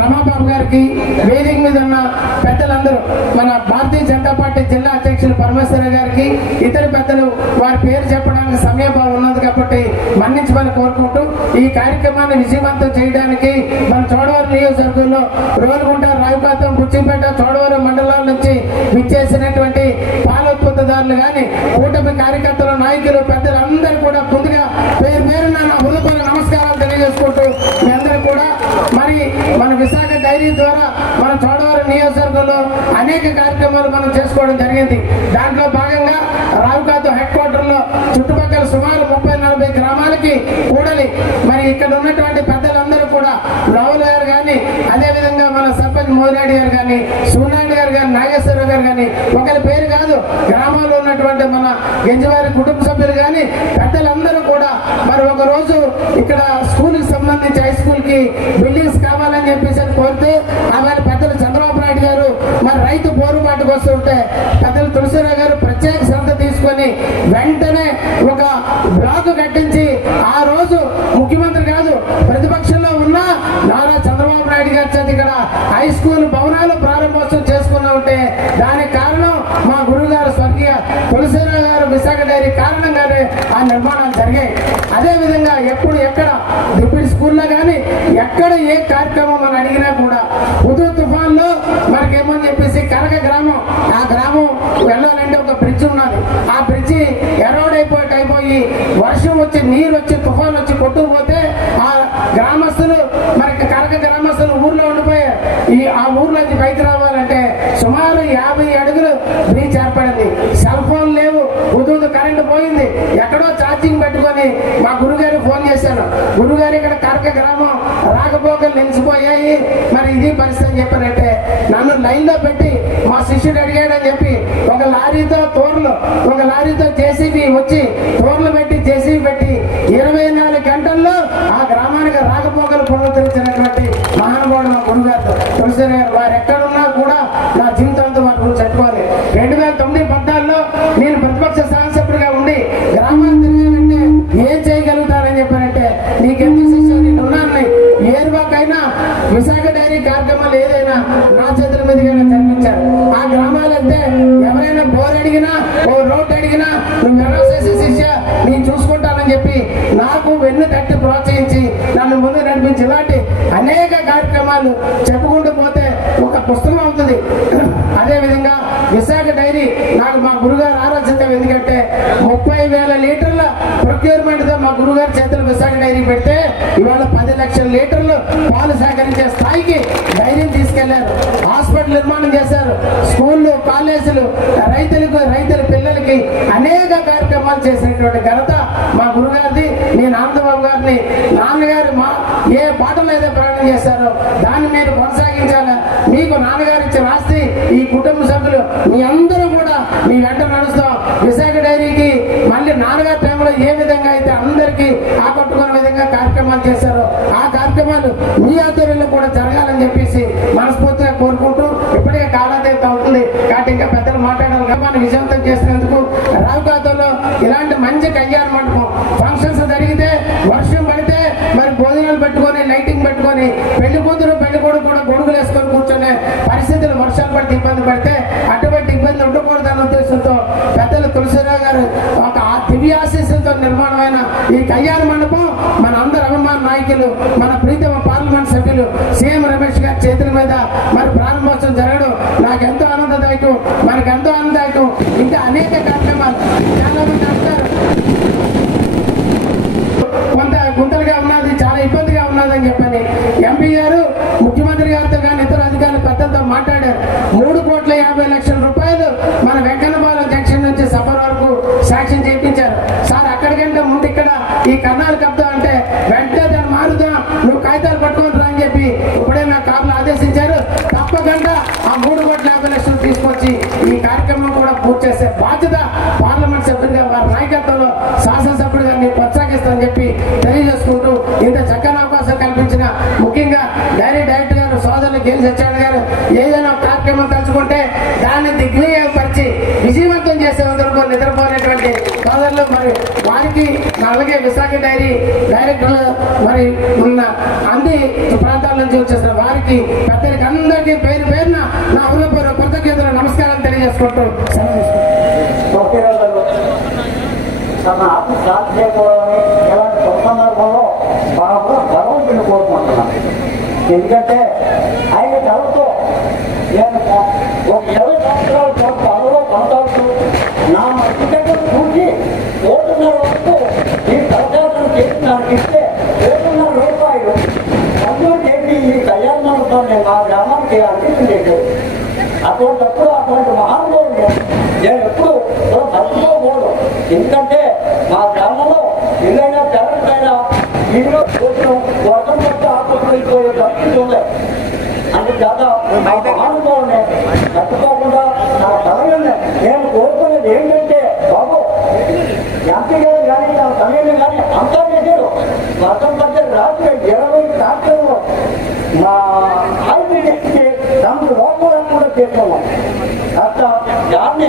రమాబాబు గారికి వేదిక మీద ఉన్న పెద్దలందరూ మన భారతీయ జనతా పార్టీ జిల్లా అధ్యక్షులు పరమేశ్వర గారికి ఇతర పెద్దలు వారి పేరు చెప్పడానికి సమయభావం ఉన్నది కాబట్టి మన్నించమని కోరుకుంటూ ఈ కార్యక్రమాన్ని విజయవంతం చేయడానికి మన చోడవరం నియోజకవర్గంలో రోలుగుంట రావుకాతం బుచ్చిపేట చోడవరం మండలాల నుంచి విచ్చేసినటువంటి పాల ఉత్పత్తిదారులు కానీ కూటమి కార్యకర్తలు నాయకులు పెద్దలందరూ కూడా ముందుగా పేరు నా హృదయపూర్వక నమస్కారాలు తెలియజేసుకుంటూ మీ అందరూ కూడా మరి మన విశాఖ డైరీ ద్వారా మన చోడవరం నియోజకవర్గంలో అనేక కార్యక్రమాలు మనం చేసుకోవడం జరిగింది. దాంట్లో భాగంగా రావుకాతం హెడ్ క్వార్టర్ లో చుట్టుపక్కల సుమారు 30-40 గ్రామాలకి కూడలి మరి ఇక్కడ ఉన్నటువంటి పెద్దలందరూ కూడా రావులు గారు కానీ అదేవిధంగా మన సర్పంచ్ మోదినాయుడు గారు కానీ సూనాయుడు గారు కానీ నాగేశ్వరరావు గారు కానీ ఒకరి పేరు కాదు గ్రామాల్లో ఉన్నటువంటి మన గెంజివారి కుటుంబ సభ్యులు కానీ పెద్దలందరూ కూడా మరి ఒక రోజు ఇక్కడ స్కూల్ కి సంబంధించి హై స్కూల్ కి బిల్డింగ్స్ కావాలని చెప్పేసి కోరితే ఆమె పెద్దలు చంద్రబాబు నాయుడు గారు మరి రైతు పోరుబాటుకు వస్తుంటే పెద్దలు తులసిరావు గారు ప్రత్యేక శ్రద్ధ తీసుకొని వెంటనే ఒక బ్లాక్ కట్టించి ఆ రోజు ముఖ్యమంత్రి కాదు ప్రతిపక్షంలో ఉన్న నారా చంద్రబాబు నాయుడు గారి చేత ఇక్కడ హై స్కూల్ భవనాలు ప్రారంభోత్సవం చేసుకున్నా ఉంటే దానికి కారణం మా గురువు గారు స్వర్గీయ తులసిరావు గారు విశాఖ డైరీ కారణంగానే ఆ నిర్మాణాలు జరిగాయి. అదేవిధంగా ఎక్కడ డిప్యూటీ స్కూల్లో కానీ ఎక్కడ ఏ కార్యక్రమం అని అడిగినా కూడా ఉదూ తుఫాన్ లో మనకేమని చెప్పేసి కనక గ్రామం ఆ గ్రామం వెళ్ళాలంటే ఒక బ్రిడ్జ్ ఉన్నది. ఆ బ్రిడ్జి ఎరోడ్ అయిపోయి వర్షం వచ్చి నీరు వచ్చి తుఫాన్ వచ్చి కొట్టుకుపోతే ఆ గ్రామస్తులు మరి కనక గ్రామస్తులు ఊర్లో ఉండిపోయారు. ఆ ఊర్లోంచి పైకి రావాలంటే సుమారు 50 అడుగులు బ్రిడ్జ్ ఏర్పడింది. సెల్ ఫోన్ లేవు, ఉదూ కరెంటు పోయింది. ఎక్కడో ఛార్జింగ్ పెట్టుకొని మా గురుగారికి ఫోన్ చేశాను. గురుగారు ఇక్కడ కనక గ్రామం రాకపోకలు నిలిచిపోయాయి, మరి ఇది పరిస్థితి అని చెప్పారంటే నన్ను లైన్ లో పెట్టి మా శిష్యుడు అడిగాడని చెప్పి ఒక లారీతో జేసీబీ వచ్చి తోర్లు పెట్టి జేసీబీ పెట్టి 24 గంటల్లో ఆ గ్రామానికి రాకపోకలు పునరుద్ధరించినటువంటి మహానుభావుడు మా గురుగారు తులసిరావు గారు. వారు ఎక్కడున్నా కూడా నా జీవితంతో వారి గురించి చెప్పుకోవాలి. 2009-14లో నేను ప్రతిపక్ష శాసనసభ్యుడిగా ఉండి గ్రామాలు తిరగాలంటే ఏం చేయగలుగుతారని చెప్పారంటే నీకెందుకు శిష్యు నేను ఉన్నాను, ఏరువాకైనా విశాఖ డైరీ కార్యక్రమాలు ఏదైనా నా చేతుల మీదుగా జరిపించారు. ఆ గ్రామాలంటే ఎవరైనా బోర్ అడిగినా ఓ రోడ్ అడిగినా నువ్వు ఎలా చేసే శిష్య నేను చూసుకుంటానని చెప్పి నాకు వెన్ను తట్టి ప్రోత్సహించి నన్ను ముందు నడిపించి ఇలాంటి అనేక కార్యక్రమాలు చెప్పుకుంటూ పోతే ఒక పుస్తకం అవుతుంది. అదేవిధంగా విశాఖ డైరీ నాకు మా గురుగారు ఆలోచించాం. ఎందుకంటే 30,000 లీటర్ల ప్రొక్యూర్మెంట్ తో మా గురుగారు చేతులు విశాఖ డైరీ పెడితే ఇవాళ 10 లక్షల లీటర్లు పాలు సేకరించే స్థాయికి డైరీని తీసుకెళ్లారు. హాస్పిటల్ నిర్మాణం చేశారు. స్కూళ్ళు, కాలేజీలు, రైతుల పిల్లలకి అనేక కార్యక్రమాలు చేసినటువంటి ఘనత మా గురుగారిది. నేను ఆనందబాబు గారిని నాన్నగారు ఏ బాటలో అయితే ప్రయాణం చేశారో దాన్ని మీరు కొనసాగించాలా. మీకు నాన్నగారు ఇచ్చిన ఆస్తి ఈ కుటుంబ సభ్యులు మీ అందరూ కూడా మీ వెంట నడుస్తాం. విశాఖ డైరీకి మళ్ళీ నాన్నగారి టైంలో ఏ విధంగా అయితే అందరికీ ఆకట్టుకునే విధంగా కార్యక్రమం కార్యక్రమాలు చేశారో ఆ కార్యక్రమాలు మీ ఆధ్వర్యంలో కూడా జరగాలని చెప్పేసి మనస్ఫూర్తిగా కోరుకుంటూ ఇప్పటికే కాలాదేవత అవుతుంది కాబట్టి ఇంకా పెద్దలు మాట్లాడాలి గ్రామాన్ని విజయవంతం చేసినందుకు రావుకాతంలో ఇలాంటి మంచి కళ్యాణ మండపం ఫంక్షన్స్ జరిగితే వర్షం పడితే మరి భోజనాలు పెట్టుకొని లైటింగ్ పెట్టుకొని పెళ్లి కూతురు పెళ్లి కొడుకు కూడా గొడుగులు వేసుకొని కూర్చొనే పరిస్థితులు వర్షాలు పడితే ఇబ్బంది పడితే అటువంటి ఇబ్బంది ఉండకూడదన్న ఉద్దేశంతో పెద్దలు తులసిరావు గారు ఒక దివ్యాశీస్సులతో నిర్మాణమైన ఈ కళ్యాణ మండపం మన అందరు అభిమాన నాయకులు మన ప్రీతమ పార్లమెంట్ సభ్యులు సీఎం రమేష్ గారి చేతుల మీద మరి ప్రారంభోత్సవం జరగడం నాకు ఎంతో ఆనందదాయకం, మనకు ఎంతో ఆనందదాయకం. ఇంకా అనేక కార్యక్రమాలు చాలా మంది అంటారు కొంత గుంతలుగా ఉన్నది, చాలా ఇబ్బందిగా ఉన్నదని చెప్పని ఎంపీ గారు ముఖ్యమంత్రి గారితో కానీ ఇతర అధికారులు పెద్దలతో మాట్లాడారు. 3,50,00,000 రూపాయలు మన వెంకన్నపాలెం జంక్షన్ నుంచి సఫర్ వరకు శాంక్షన్ చేయించారు. సార్ అక్కడికంటే ముందు ఇక్కడ ఈ కర్ణాలు కప్తా అంటే వెంటనే దాన్ని మారుదాం, నువ్వు కాగితాలు పట్టుకొని రా అని చెప్పి ఇప్పుడే నా కార్లు ఆదేశించారు. తప్పకుండా ఆ 3,50,00,000 తీసుకొచ్చి ఈ కార్యక్రమం కూడా పూర్తి చేసే బాధ్యత పార్లమెంట్ సభ్యుడిగా వారి నాయకత్వంలో శాసనసభ్యుడిగా నేను కొనసాగిస్తానని చెప్పి తెలియజేసుకుంటూ ఇంత చక్కని అవకాశం కల్పించిన ముఖ్యంగా డైరెక్టర్ గారు సోదరులు గేలి సత్యాడు గారు ఏదైనా కార్యక్రమం తలుచుకుంటే దాన్ని దిగ్విజయపరిచి విజయవంతం చేసేందుకు నిద్రపోయినటువంటి సోదరులు మరి వారికి అలాగే విశాఖ డైరీ డైరెక్టర్లు మరి ఉన్న అన్ని ప్రాంతాల నుంచి వచ్చేసిన వారికి పెద్దలకి అందరికీ పేరు పేరున నా హృదయపూర్వక కృతజ్ఞతలు నమస్కారం తెలియజేసుకుంటూ తన ఆత్మ సాధి చేయకూడదని ఇలాంటి సందర్భంలో బాగా భగవంతుని కోరుకుంటున్నాను. ఎందుకంటే ఆయన కలతో నేను ఒక 20 సంవత్సరాల పాటు అందులో కొనసాగుతూ నా మధ్యకంటే చూసి 1.5 వరకు ఈ సహకారం చేసి నాకు ఇస్తే 1.5 రూపాయలు మంజూరు చేసి ఈ కళ్యాణ మండపాన్ని మా గ్రామానికి అందించలేదు. అటువంటిప్పుడు అటువంటి మహానుభావులు నేను ఎప్పుడు మర్చిపోకూడదు. ఎందుకంటే మా గ్రామంలో ఇల్లైనా తెలంగాణ ఇల్లు కొంచెం వర్షం పడితే ఆపడిపోయే పరిస్థితి ఉంది. అందుచేత మా మహానుభావుని మర్చిపోకుండా నా సమయాన్ని నేను కోరుకునేది ఏంటంటే బాబు ఎంపీ గారు కానీ నా సమయాన్ని కానీ అంతా చేశారు. వర్షం పడితే రాత్రి 20 రాత్రుల్లో మా ఆయుధ చేస్తే దాంట్లో లోపల కూడా చేస్తున్నాం. అట్లా దాన్ని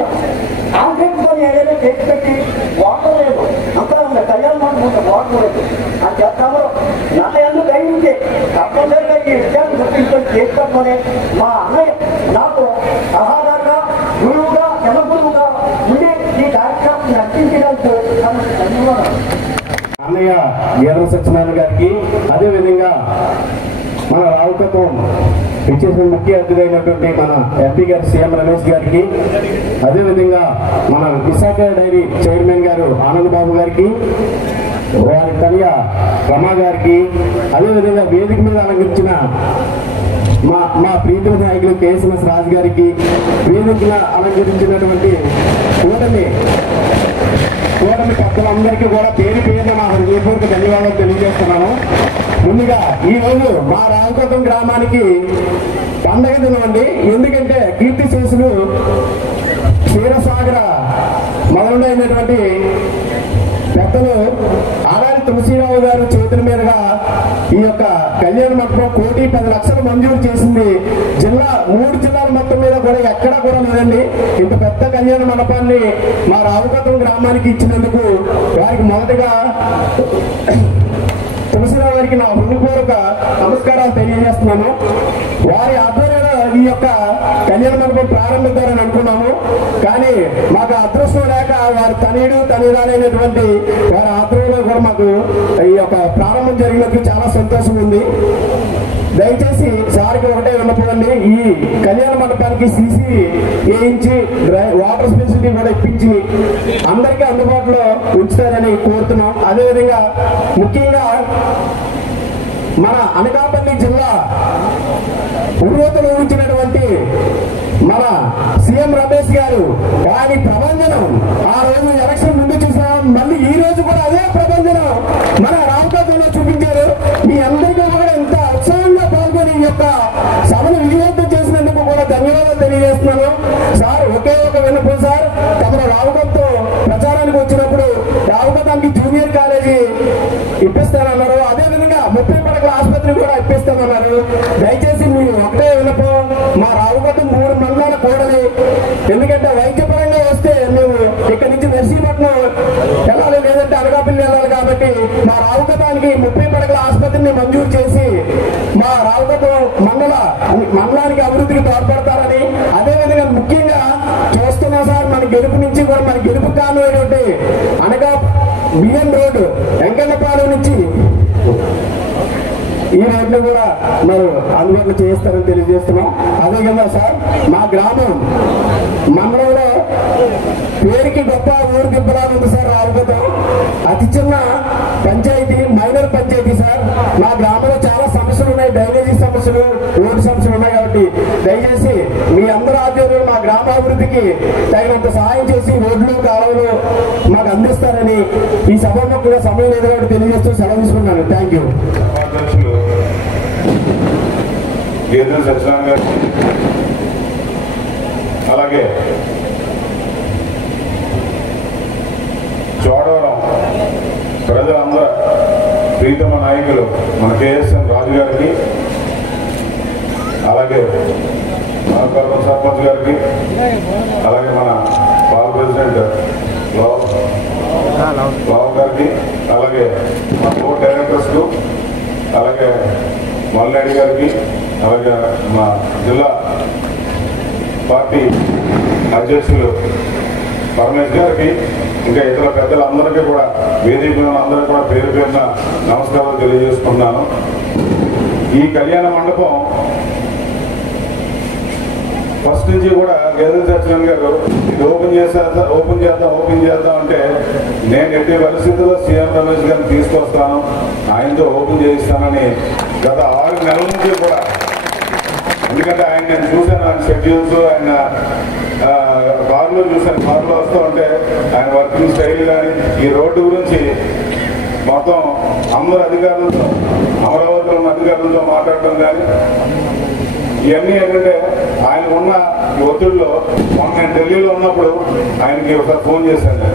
కాంక్రీట్ పని ఏదైనా చేసి పెట్టి వాటర్ లేదు అంతా కళ్యాణ మండపం వాటర్ లేదు అని చెప్తాము. నా ఎందుకు దయించి తప్పనిసరిగా ఈ విషయాన్ని గుర్తించుకొని చేసుకోమని మా అన్నయ్య నాకు సహాదారుగా గురువుగా జనగురువుగా ఉండి ఈ కార్యక్రమం నడిపించడానికి ధన్యవాదాలు. అన్నయ్య గేర్ల సత్యనారాయణ గారికి, అదేవిధంగా మన రావుకత్వం విచ్చేసిన ముఖ్య అతిథైనటువంటి మన ఎంపీ గారు సీఎం రమేష్ గారికి, అదేవిధంగా మన విశాఖ డైరీ చైర్మన్ గారు ఆనంద్ బాబు గారికి, వారి తల్లి రమా గారికి, అదేవిధంగా వేదిక మీద అలంకరించిన మా ప్రీతమ నాయకులు కేఎస్ఎస్ రాజు గారికి, వేదిక అలంకరించినటువంటి కూటమి పెద్దలందరికీ కూడా పేరు పేరున మా హృదయపూర్వక ధన్యవాదాలు తెలియజేస్తున్నాను. ముందుగా ఈ రోజు మా రావుకత్వం గ్రామానికి పండగ దినం అండి. ఎందుకంటే కీర్తి శేషులు క్షీరసాగర మొదలైనటువంటి పెద్దలు ఆడారి తులసిరావు గారు చేతుల మీదుగా ఈ యొక్క కళ్యాణ మండపం 1,10,00,000 మంజూరు చేసింది. 3 జిల్లాల మొత్తం మీద కూడా ఎక్కడా కూడా లేదండి. ఇంత పెద్ద కళ్యాణ మండపాన్ని మా రావుకత్వం గ్రామానికి ఇచ్చినందుకు వారికి మొదటగా తులసిరావు గారికి నా హృదయపూర్వక నమస్కారాలు తెలియజేస్తున్నాను. వారి ఆధ్వర్యంలో ఈ యొక్క కళ్యాణ మండపం ప్రారంభిద్దారని అనుకున్నాము. కానీ మాకు అదృష్టం లేక వారి తనయురాలైనటువంటి వారి ఆధ్వర్యంలో కూడా మాకు ఈ యొక్క ప్రారంభం జరిగినందుకు చాలా సంతోషం ఉంది. దయచేసి సార్కి ఒకటే విన్నపోండి, ఈ కళ్యాణ మండపానికి సీసీ వేయించి వాటర్ ఫెసిలిటీ కూడా ఇప్పించి అందరికీ అందుబాటులో ఉంచుతారని కోరుతున్నాం. అదేవిధంగా ముఖ్యంగా మన అనకాపల్లి జిల్లా ఉర్రూతలు ఊహించినటువంటి మన సీఎం రమేష్ గారు వారి ప్రభంజనం ఆ రోజు ఎలక్షన్ ముందు చూసాం, మళ్ళీ ఈ రోజు కూడా అదే ప్రభంజనం మన రామకత్వంలో చూపించారు. మీ అందరికీ కూడా ఇంత ఉత్సాహంగా పాల్గొని ఈ యొక్క సభను విజయవంతం చేసినందుకు కూడా ధన్యవాదాలు తెలియజేస్తున్నాను. సార్ ఒకే ఒక విన్నపం సార్, తమను రావుకత్వం ప్రచారానికి వచ్చినప్పుడు రావుకత్వానికి జూనియర్ కాలేజీ ఇప్పిస్తానన్నారు. అదేవిధంగా నిధుల్ని మంజూరు చేసి మా రావుకపురం మండలానికి అభివృద్ధికి తోడ్పడతారని, అదేవిధంగా ముఖ్యంగా చూస్తున్నాం సార్, మన గెలుపు నుంచి కూడా మన గెలుపు కానున్నటువంటి అనగా బిఎం రోడ్డు వెంకన్నపాలెం నుంచి ఈ రోడ్లు కూడా మరి అందుబాటులో చేస్తారని తెలియజేస్తున్నాం. అదేవిధంగా సార్ మా గ్రామం మండలంలో పేరుకి గొప్ప ఊరు దిబ్బలాగా ఉంది సార్. రావుకపురం అతి చిన్న పంచాయతీ, మైనర్ పంచాయతీ సార్. మా గ్రామంలో చాలా సమస్యలు ఉన్నాయి, డ్రైనేజీ సమస్యలు, రోడ్డు సమస్యలు ఉన్నాయి. కాబట్టి దయచేసి మీ అందరూ ఆధ్వర్యంలో మా గ్రామాభివృద్ధికి తగినంత సహాయం చేసి రోడ్లు కాలువలు మాకు అందిస్తారని ఈ సభాముఖంగా సమయం లేదు కాబట్టి తెలియజేస్తూ సెలవు తీసుకున్నాను. Thank you. గేదెల సత్యనారాయణ గారు, అలాగే చోడవరం ప్రజలందరూ ప్రీతమ నాయకులు మన కేఎస్ఎన్ రాజు గారికి, అలాగే మనకర్మ సర్పంచ్ గారికి, అలాగే మన పాల్ ప్రెసిడెంట్ రావు గారికి, అలాగే మా బోర్డు డైరెక్టర్స్కు, అలాగే మల్లాడి గారికి, అలాగే మా జిల్లా పార్టీ అధ్యక్షులు పరమేష్ గారికి, ఇంకా ఇతర పెద్దలందరికీ కూడా, వేదిక అందరికీ కూడా పేరు పేరున నమస్కారాలు తెలియజేసుకున్నాను. ఈ కళ్యాణ మండపం ఫస్ట్ నుంచి కూడా గేదెల సత్యనారాయణ గారు ఇది ఓపెన్ చేద్దాం అంటే నేను ఎట్టి పరిస్థితుల్లో సీఎం రమేష్ గారిని తీసుకొస్తాను, ఆయనతో ఓపెన్ చేయిస్తానని గత 6 నెలల నుంచి కూడా, ఎందుకంటే ఆయన నేను చూశాను, ఆయన షెడ్యూల్స్, ఆయన కారులో చూశాను, కారులో వస్తూ ఉంటే ఆయన వర్కింగ్ స్టైల్ కానీ ఈ రోడ్డు గురించి మొత్తం అందరు అధికారులతో, అమరావతిలో ఉన్న అధికారులతో మాట్లాడటం కానీ ఇవన్నీ ఏంటంటే ఆయన ఉన్న ఒత్తిడిలో నేను ఢిల్లీలో ఉన్నప్పుడు ఆయనకి ఒకసారి ఫోన్ చేశాను.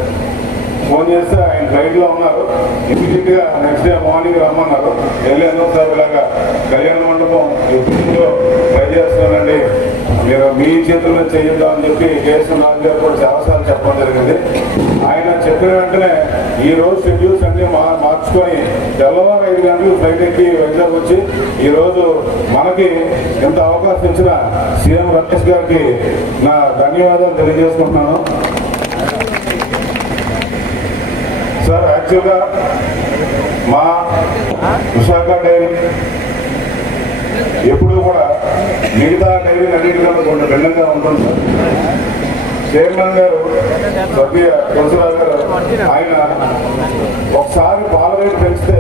ఫోన్ చేస్తే ఆయన ఫ్లైట్లో ఉన్నారు, ఇమీడియట్ గా నెక్స్ట్ డే మార్నింగ్ రమ్మన్నారు. వెళ్ళాను, సార్ ఇలాగా కళ్యాణ మండపం ఎప్పుడో ట్రై చేస్తున్నానండి, మీరు మీ చేతుల్లో చేద్దాం అని చెప్పి కేఎస్ఎన్ రాజు గారు కూడా చాలాసార్లు చెప్పడం జరిగింది. ఆయన చెప్పిన వెంటనే ఈ రోజు షెడ్యూల్స్ అన్ని మార్చుకొని తెల్లవారు 5 గంటలకు ఫ్లైట్ ఎక్కి వైజాగ్ వచ్చి ఈ రోజు మనకి ఎంత అవకాశం ఇచ్చిన సీఎం రమేష్ గారికి నా ధన్యవాదాలు తెలియజేసుకుంటున్నాను. సార్ యాక్చువల్గా మా విశాఖ డైరీ ఎప్పుడు కూడా మిగతా డైరీ అన్నిటికన్నా కొంచెం భిన్నంగా ఉంటుంది సార్. చైర్మన్ గారు స్వర్గీయ తులసిరావు గారు ఆయన ఒకసారి పాల రేటు పెంచితే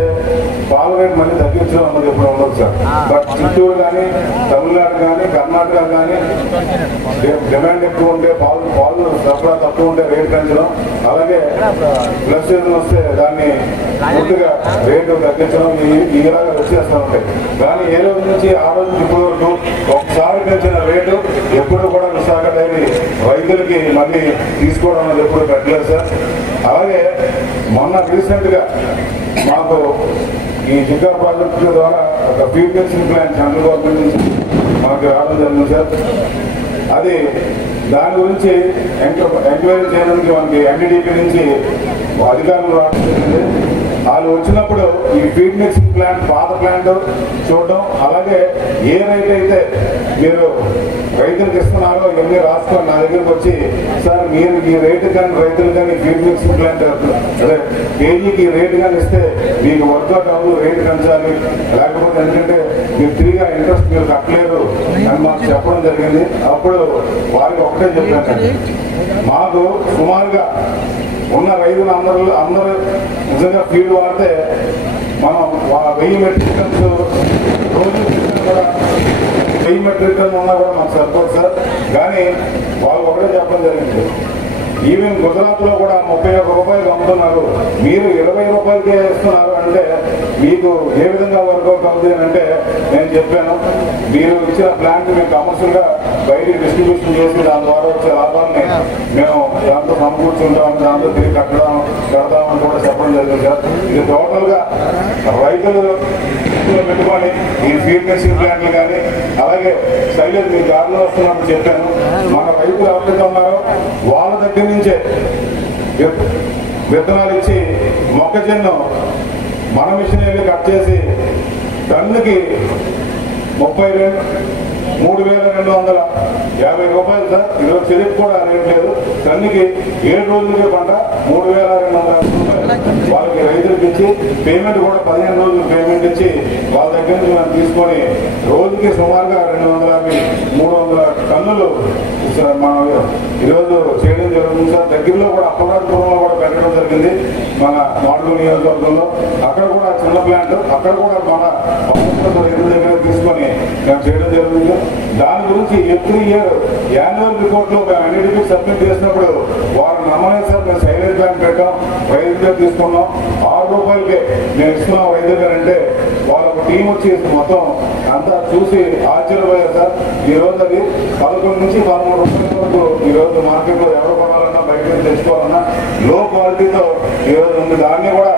పాల రేటు మళ్ళీ తగ్గించడం అన్నది ఎప్పుడు ఉండదు సార్. బట్ చిత్తూరు కానీ, తమిళనాడు కానీ, కర్ణాటక కానీ డిమాండ్ ఎక్కువ ఉంటే పాలు సరఫరా తక్కువ ఉంటే రేటు పెంచడం, అలాగే ప్లస్ సీజన్ వస్తే దాన్ని పూర్తిగా రేటు తగ్గించడం ఇలాగా వచ్చేస్తూ ఉంటాయి. కానీ ఏ రోజు నుంచి ఆ రోజు ఇప్పుడు వరకు ఒకసారి పెంచిన రేటు ఎప్పుడు కూడా విశాఖ డైరీ రైతులకి మళ్ళీ తీసుకోవడం అనేది ఎప్పుడు పెట్టలేదు సార్. అలాగే మొన్న రీసెంట్ గా మాకు ఈ జిగ్గా ప్రాజెక్టు ద్వారా ఒక feed mixing plant central government నుంచి మనకి రావడం జరిగింది సార్. అది దాని గురించి ఎంక్వైరీ చేయడానికి మనకి ఎన్డీడీపీ నుంచి అధికారులు రావడం జరిగింది. వాళ్ళు వచ్చినప్పుడు ఈ ఫీడ్ మిక్సింగ్ ప్లాంట్ పాత ప్లాంట్ చూడడం, అలాగే ఏ రైతు అయితే మీరు రైతులకు ఇస్తున్నారో ఇవన్నీ రాసుకొని నా దగ్గరకు వచ్చి, సార్ మీరు ఈ రేటు కానీ రైతులు కానీ ఫీడ్ మిక్సింగ్ ప్లాంట్ అదే కేజీకి రేటు కానీ ఇస్తే మీకు వర్కౌట్ అవ్వదు, రేటు పెంచాలి, లేకపోతే ఎందుకంటే మీరు తిరిగా ఇంట్రెస్ట్ మీరు కట్టలేరు అని మాకు చెప్పడం జరిగింది. అప్పుడు వారికి ఒకటే చెప్పాను, మాకు సుమారుగా ఉన్న రైతులు అందరూ నిజంగా ఫీడ్ వాడితే మనం 1000 మెట్రిక్ టన్స్ రోజు కూడా 1000 మెట్రిక్ టన్ ఉన్నా కూడా మాకు సరిపోదు సార్. కానీ వాళ్ళు ఒకటే చెప్పడం జరిగింది, ఈవెన్ గుజరాత్ లో కూడా 31 రూపాయలు అమ్ముతున్నారు, మీరు 20 రూపాయలకే ఇస్తున్నారు అంటే మీకు ఏ విధంగా వర్కౌట్ అవుతుంది అని అంటే నేను చెప్పాను, మీరు ఇచ్చిన ప్లాంట్ మేము కమర్షియల్ గా బయటికి డిస్ట్రిబ్యూషన్ చేసి దాని ద్వారా వచ్చే లాభాన్ని మేము దాంతో సమకూర్చుంటాం, దాంతో తిరిగి కడదామని కూడా చెప్పడం జరిగింది సార్. ఇది టోటల్ గా రైతులు పెట్టుకొని ఈ ఫీడ్ మిక్సింగ్ ప్లాంట్లు కానీ, అలాగే శైలేజ్ మీ దారిలో వస్తున్నప్పుడు చెప్పాను, మన రైతులు ఎవరైతే ఉన్నారో వాళ్ళ దగ్గర నుంచే విత్తనాలు ఇచ్చి మొక్కజొన్న మన మిషన్ వెళ్ళి కట్ చేసి టన్నుకి 3,250 రూపాయలు సార్. ఈరోజు చెరుకు కూడా రేట్ లేదు. టన్నుకి 7 రోజులకే పంట 3,250 రూపాయలు వాళ్ళకి రైతులకు ఇచ్చి పేమెంట్ కూడా 15 రోజులు పేమెంట్ ఇచ్చి వాళ్ళ దగ్గర నుంచి మనం తీసుకొని రోజుకి సుమారుగా 250-300 టన్నులు మనం ఈరోజు చేయడం జరుగుతుంది సార్. దగ్గరలో కూడా అప్పరాజపురంలో కూడా పెట్టడం జరిగింది మన మాడుగుల నియోజకవర్గంలో. అక్కడ కూడా చిన్న ప్లాంట్, అక్కడ కూడా మన రైతుల దగ్గర తీసుకొని మేము చేయడం జరుగుతుంది. దాని గురించి ఎవ్రీ ఇయర్ యాన్యువల్ రిపోర్ట్ లో మేము అన్నిటికీ సబ్మిట్ చేసినప్పుడు వారు నమ్మలేదు సార్. మేము సైలేజ్ ప్లాంట్ పెట్టాం, రైతు దగ్గర తీసుకున్నాం, 6 రూపాయలకే మేము ఇస్తున్నాం రైతు దగ్గర అంటే వాళ్ళకు టీం వచ్చి మొత్తం అంతా చూసి ఆశ్చర్యపోయారు సార్. ఈ రోజు అది 11 నుంచి 13 రూపాయల వరకు ఈ రోజు మార్కెట్ లో ఎవరు కొనాలన్నా బయట నుంచి తెచ్చుకోవాలన్నా లో క్వాలిటీతో ఈ రోజు ఉంది. దాన్ని కూడా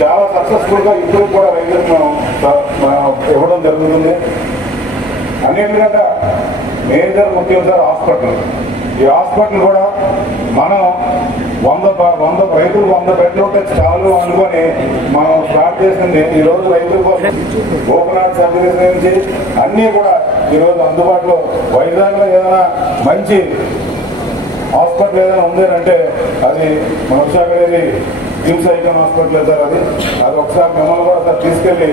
చాలా సక్సెస్ఫుల్ గా ఇప్పుడు కూడా రైతులకు మనం ఇవ్వడం జరుగుతుంది. అన్నిటికంటే మేజర్ ముఖ్యం సార్ హాస్పిటల్. ఈ హాస్పిటల్ కూడా మనం 100 రైతులు 100 బెడ్లు ఉంటే చాలు అనుకొని మనం స్టార్ట్ చేసింది. ఈ రోజు రైతుల కోసం ఓపెన్ సర్వీస్ నుంచి అన్నీ కూడా ఈరోజు అందుబాటులో. వైజాగ్లో ఏదైనా మంచి హాస్పిటల్ ఏదైనా ఉందేనంటే అది మన Visakha KIMS icon hospital sir. అది ఒకసారి మిమ్మల్ని కూడా సార్ తీసుకెళ్ళి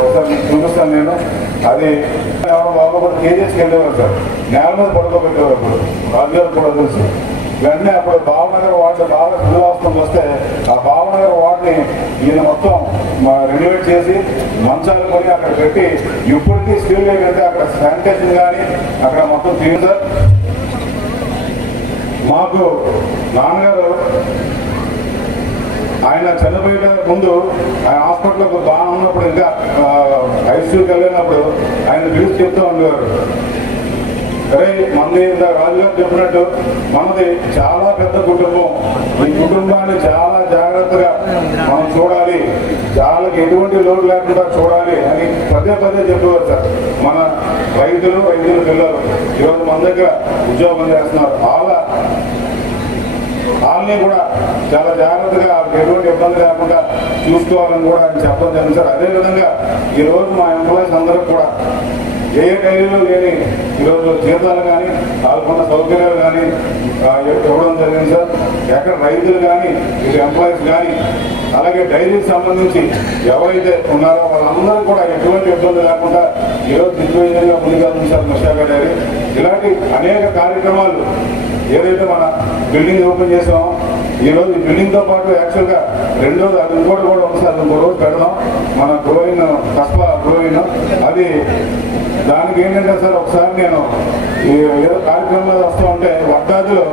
ఒకసారి మీకు చూపిస్తాను నేను. అది వాళ్ళు కూడా కేజెస్కి వెళ్ళేవారు సార్, నేల మీద పడుకోబెట్టేవారు. అప్పుడు రాజుగారు కూడా తెలుసు. వెంటనే అప్పుడు భావనగర్ వార్డు బాగా శిథిలావస్థకు వస్తే ఆ భావనగర్ వార్డుని ఈయన మొత్తం రెనోవేట్ చేసి మంచాలు కొని అక్కడ పెట్టి ఇప్పటికీ స్టిల్ ఏంటంటే అక్కడ శానిటేషన్ కానీ అక్కడ మొత్తం తీరు సార్. మాకు నాన్నగారు ఆయన చనిపోయే ముందు ఆయన హాస్పిటల్కి బాగా ఉన్నప్పుడు ఇంకా ఐసీయూకి వెళ్ళినప్పుడు ఆయన పిలిచి చెప్తూ ఉండేవారు, అరే మనది రాజుగారు చెప్పినట్టు మనది చాలా పెద్ద కుటుంబం, ఈ కుటుంబాన్ని చాలా జాగ్రత్తగా మనం చూడాలి, వాళ్ళకి ఎటువంటి లోటు లేకుండా చూడాలి అని పదే చెప్పేవారు సార్. మన రైతుల పిల్లలు ఈరోజు మన దగ్గర ఉద్యోగం చేస్తున్నారు. వాళ్ళని కూడా చాలా జాగ్రత్తగా ఎటువంటి ఇబ్బంది లేకుండా చూసుకోవాలని కూడా ఆయన చెప్పడం జరిగింది సార్. అదేవిధంగా ఈరోజు మా ఎంప్లాయీస్ అందరూ కూడా ఏ డైరీలో లేని ఈరోజు జీతాలు కానీ వాళ్ళకున్న సౌకర్యాలు కానీ ఇవ్వడం జరిగింది సార్. ఎక్కడ రైతులు కానీ ఇటు ఎంప్లాయీస్ కానీ అలాగే డైరీకి సంబంధించి ఎవరైతే ఉన్నారో వాళ్ళందరూ కూడా ఎటువంటి ఇబ్బంది లేకుండా ఈరోజు దిగ్విజయంగా ముందుకెళ్తుంది సార్ విశాఖ డైరీ. ఇలాంటి అనేక కార్యక్రమాలు ఏదైతే మన బిల్డింగ్ ఓపెన్ చేసామో ఈరోజు ఈ బిల్డింగ్తో పాటు యాక్చువల్గా 2 రోజులు అది ఇంకోటి కూడా ఉంది సార్. ఇంకో రోజు పెడదాం మన గ్రోయిన్ కస్బా గ్రోయిన్. అది దానికి ఏంటంటే సార్ ఒకసారి నేను ఏదో కార్యక్రమంలో వస్తూ ఉంటే వడ్డాదులు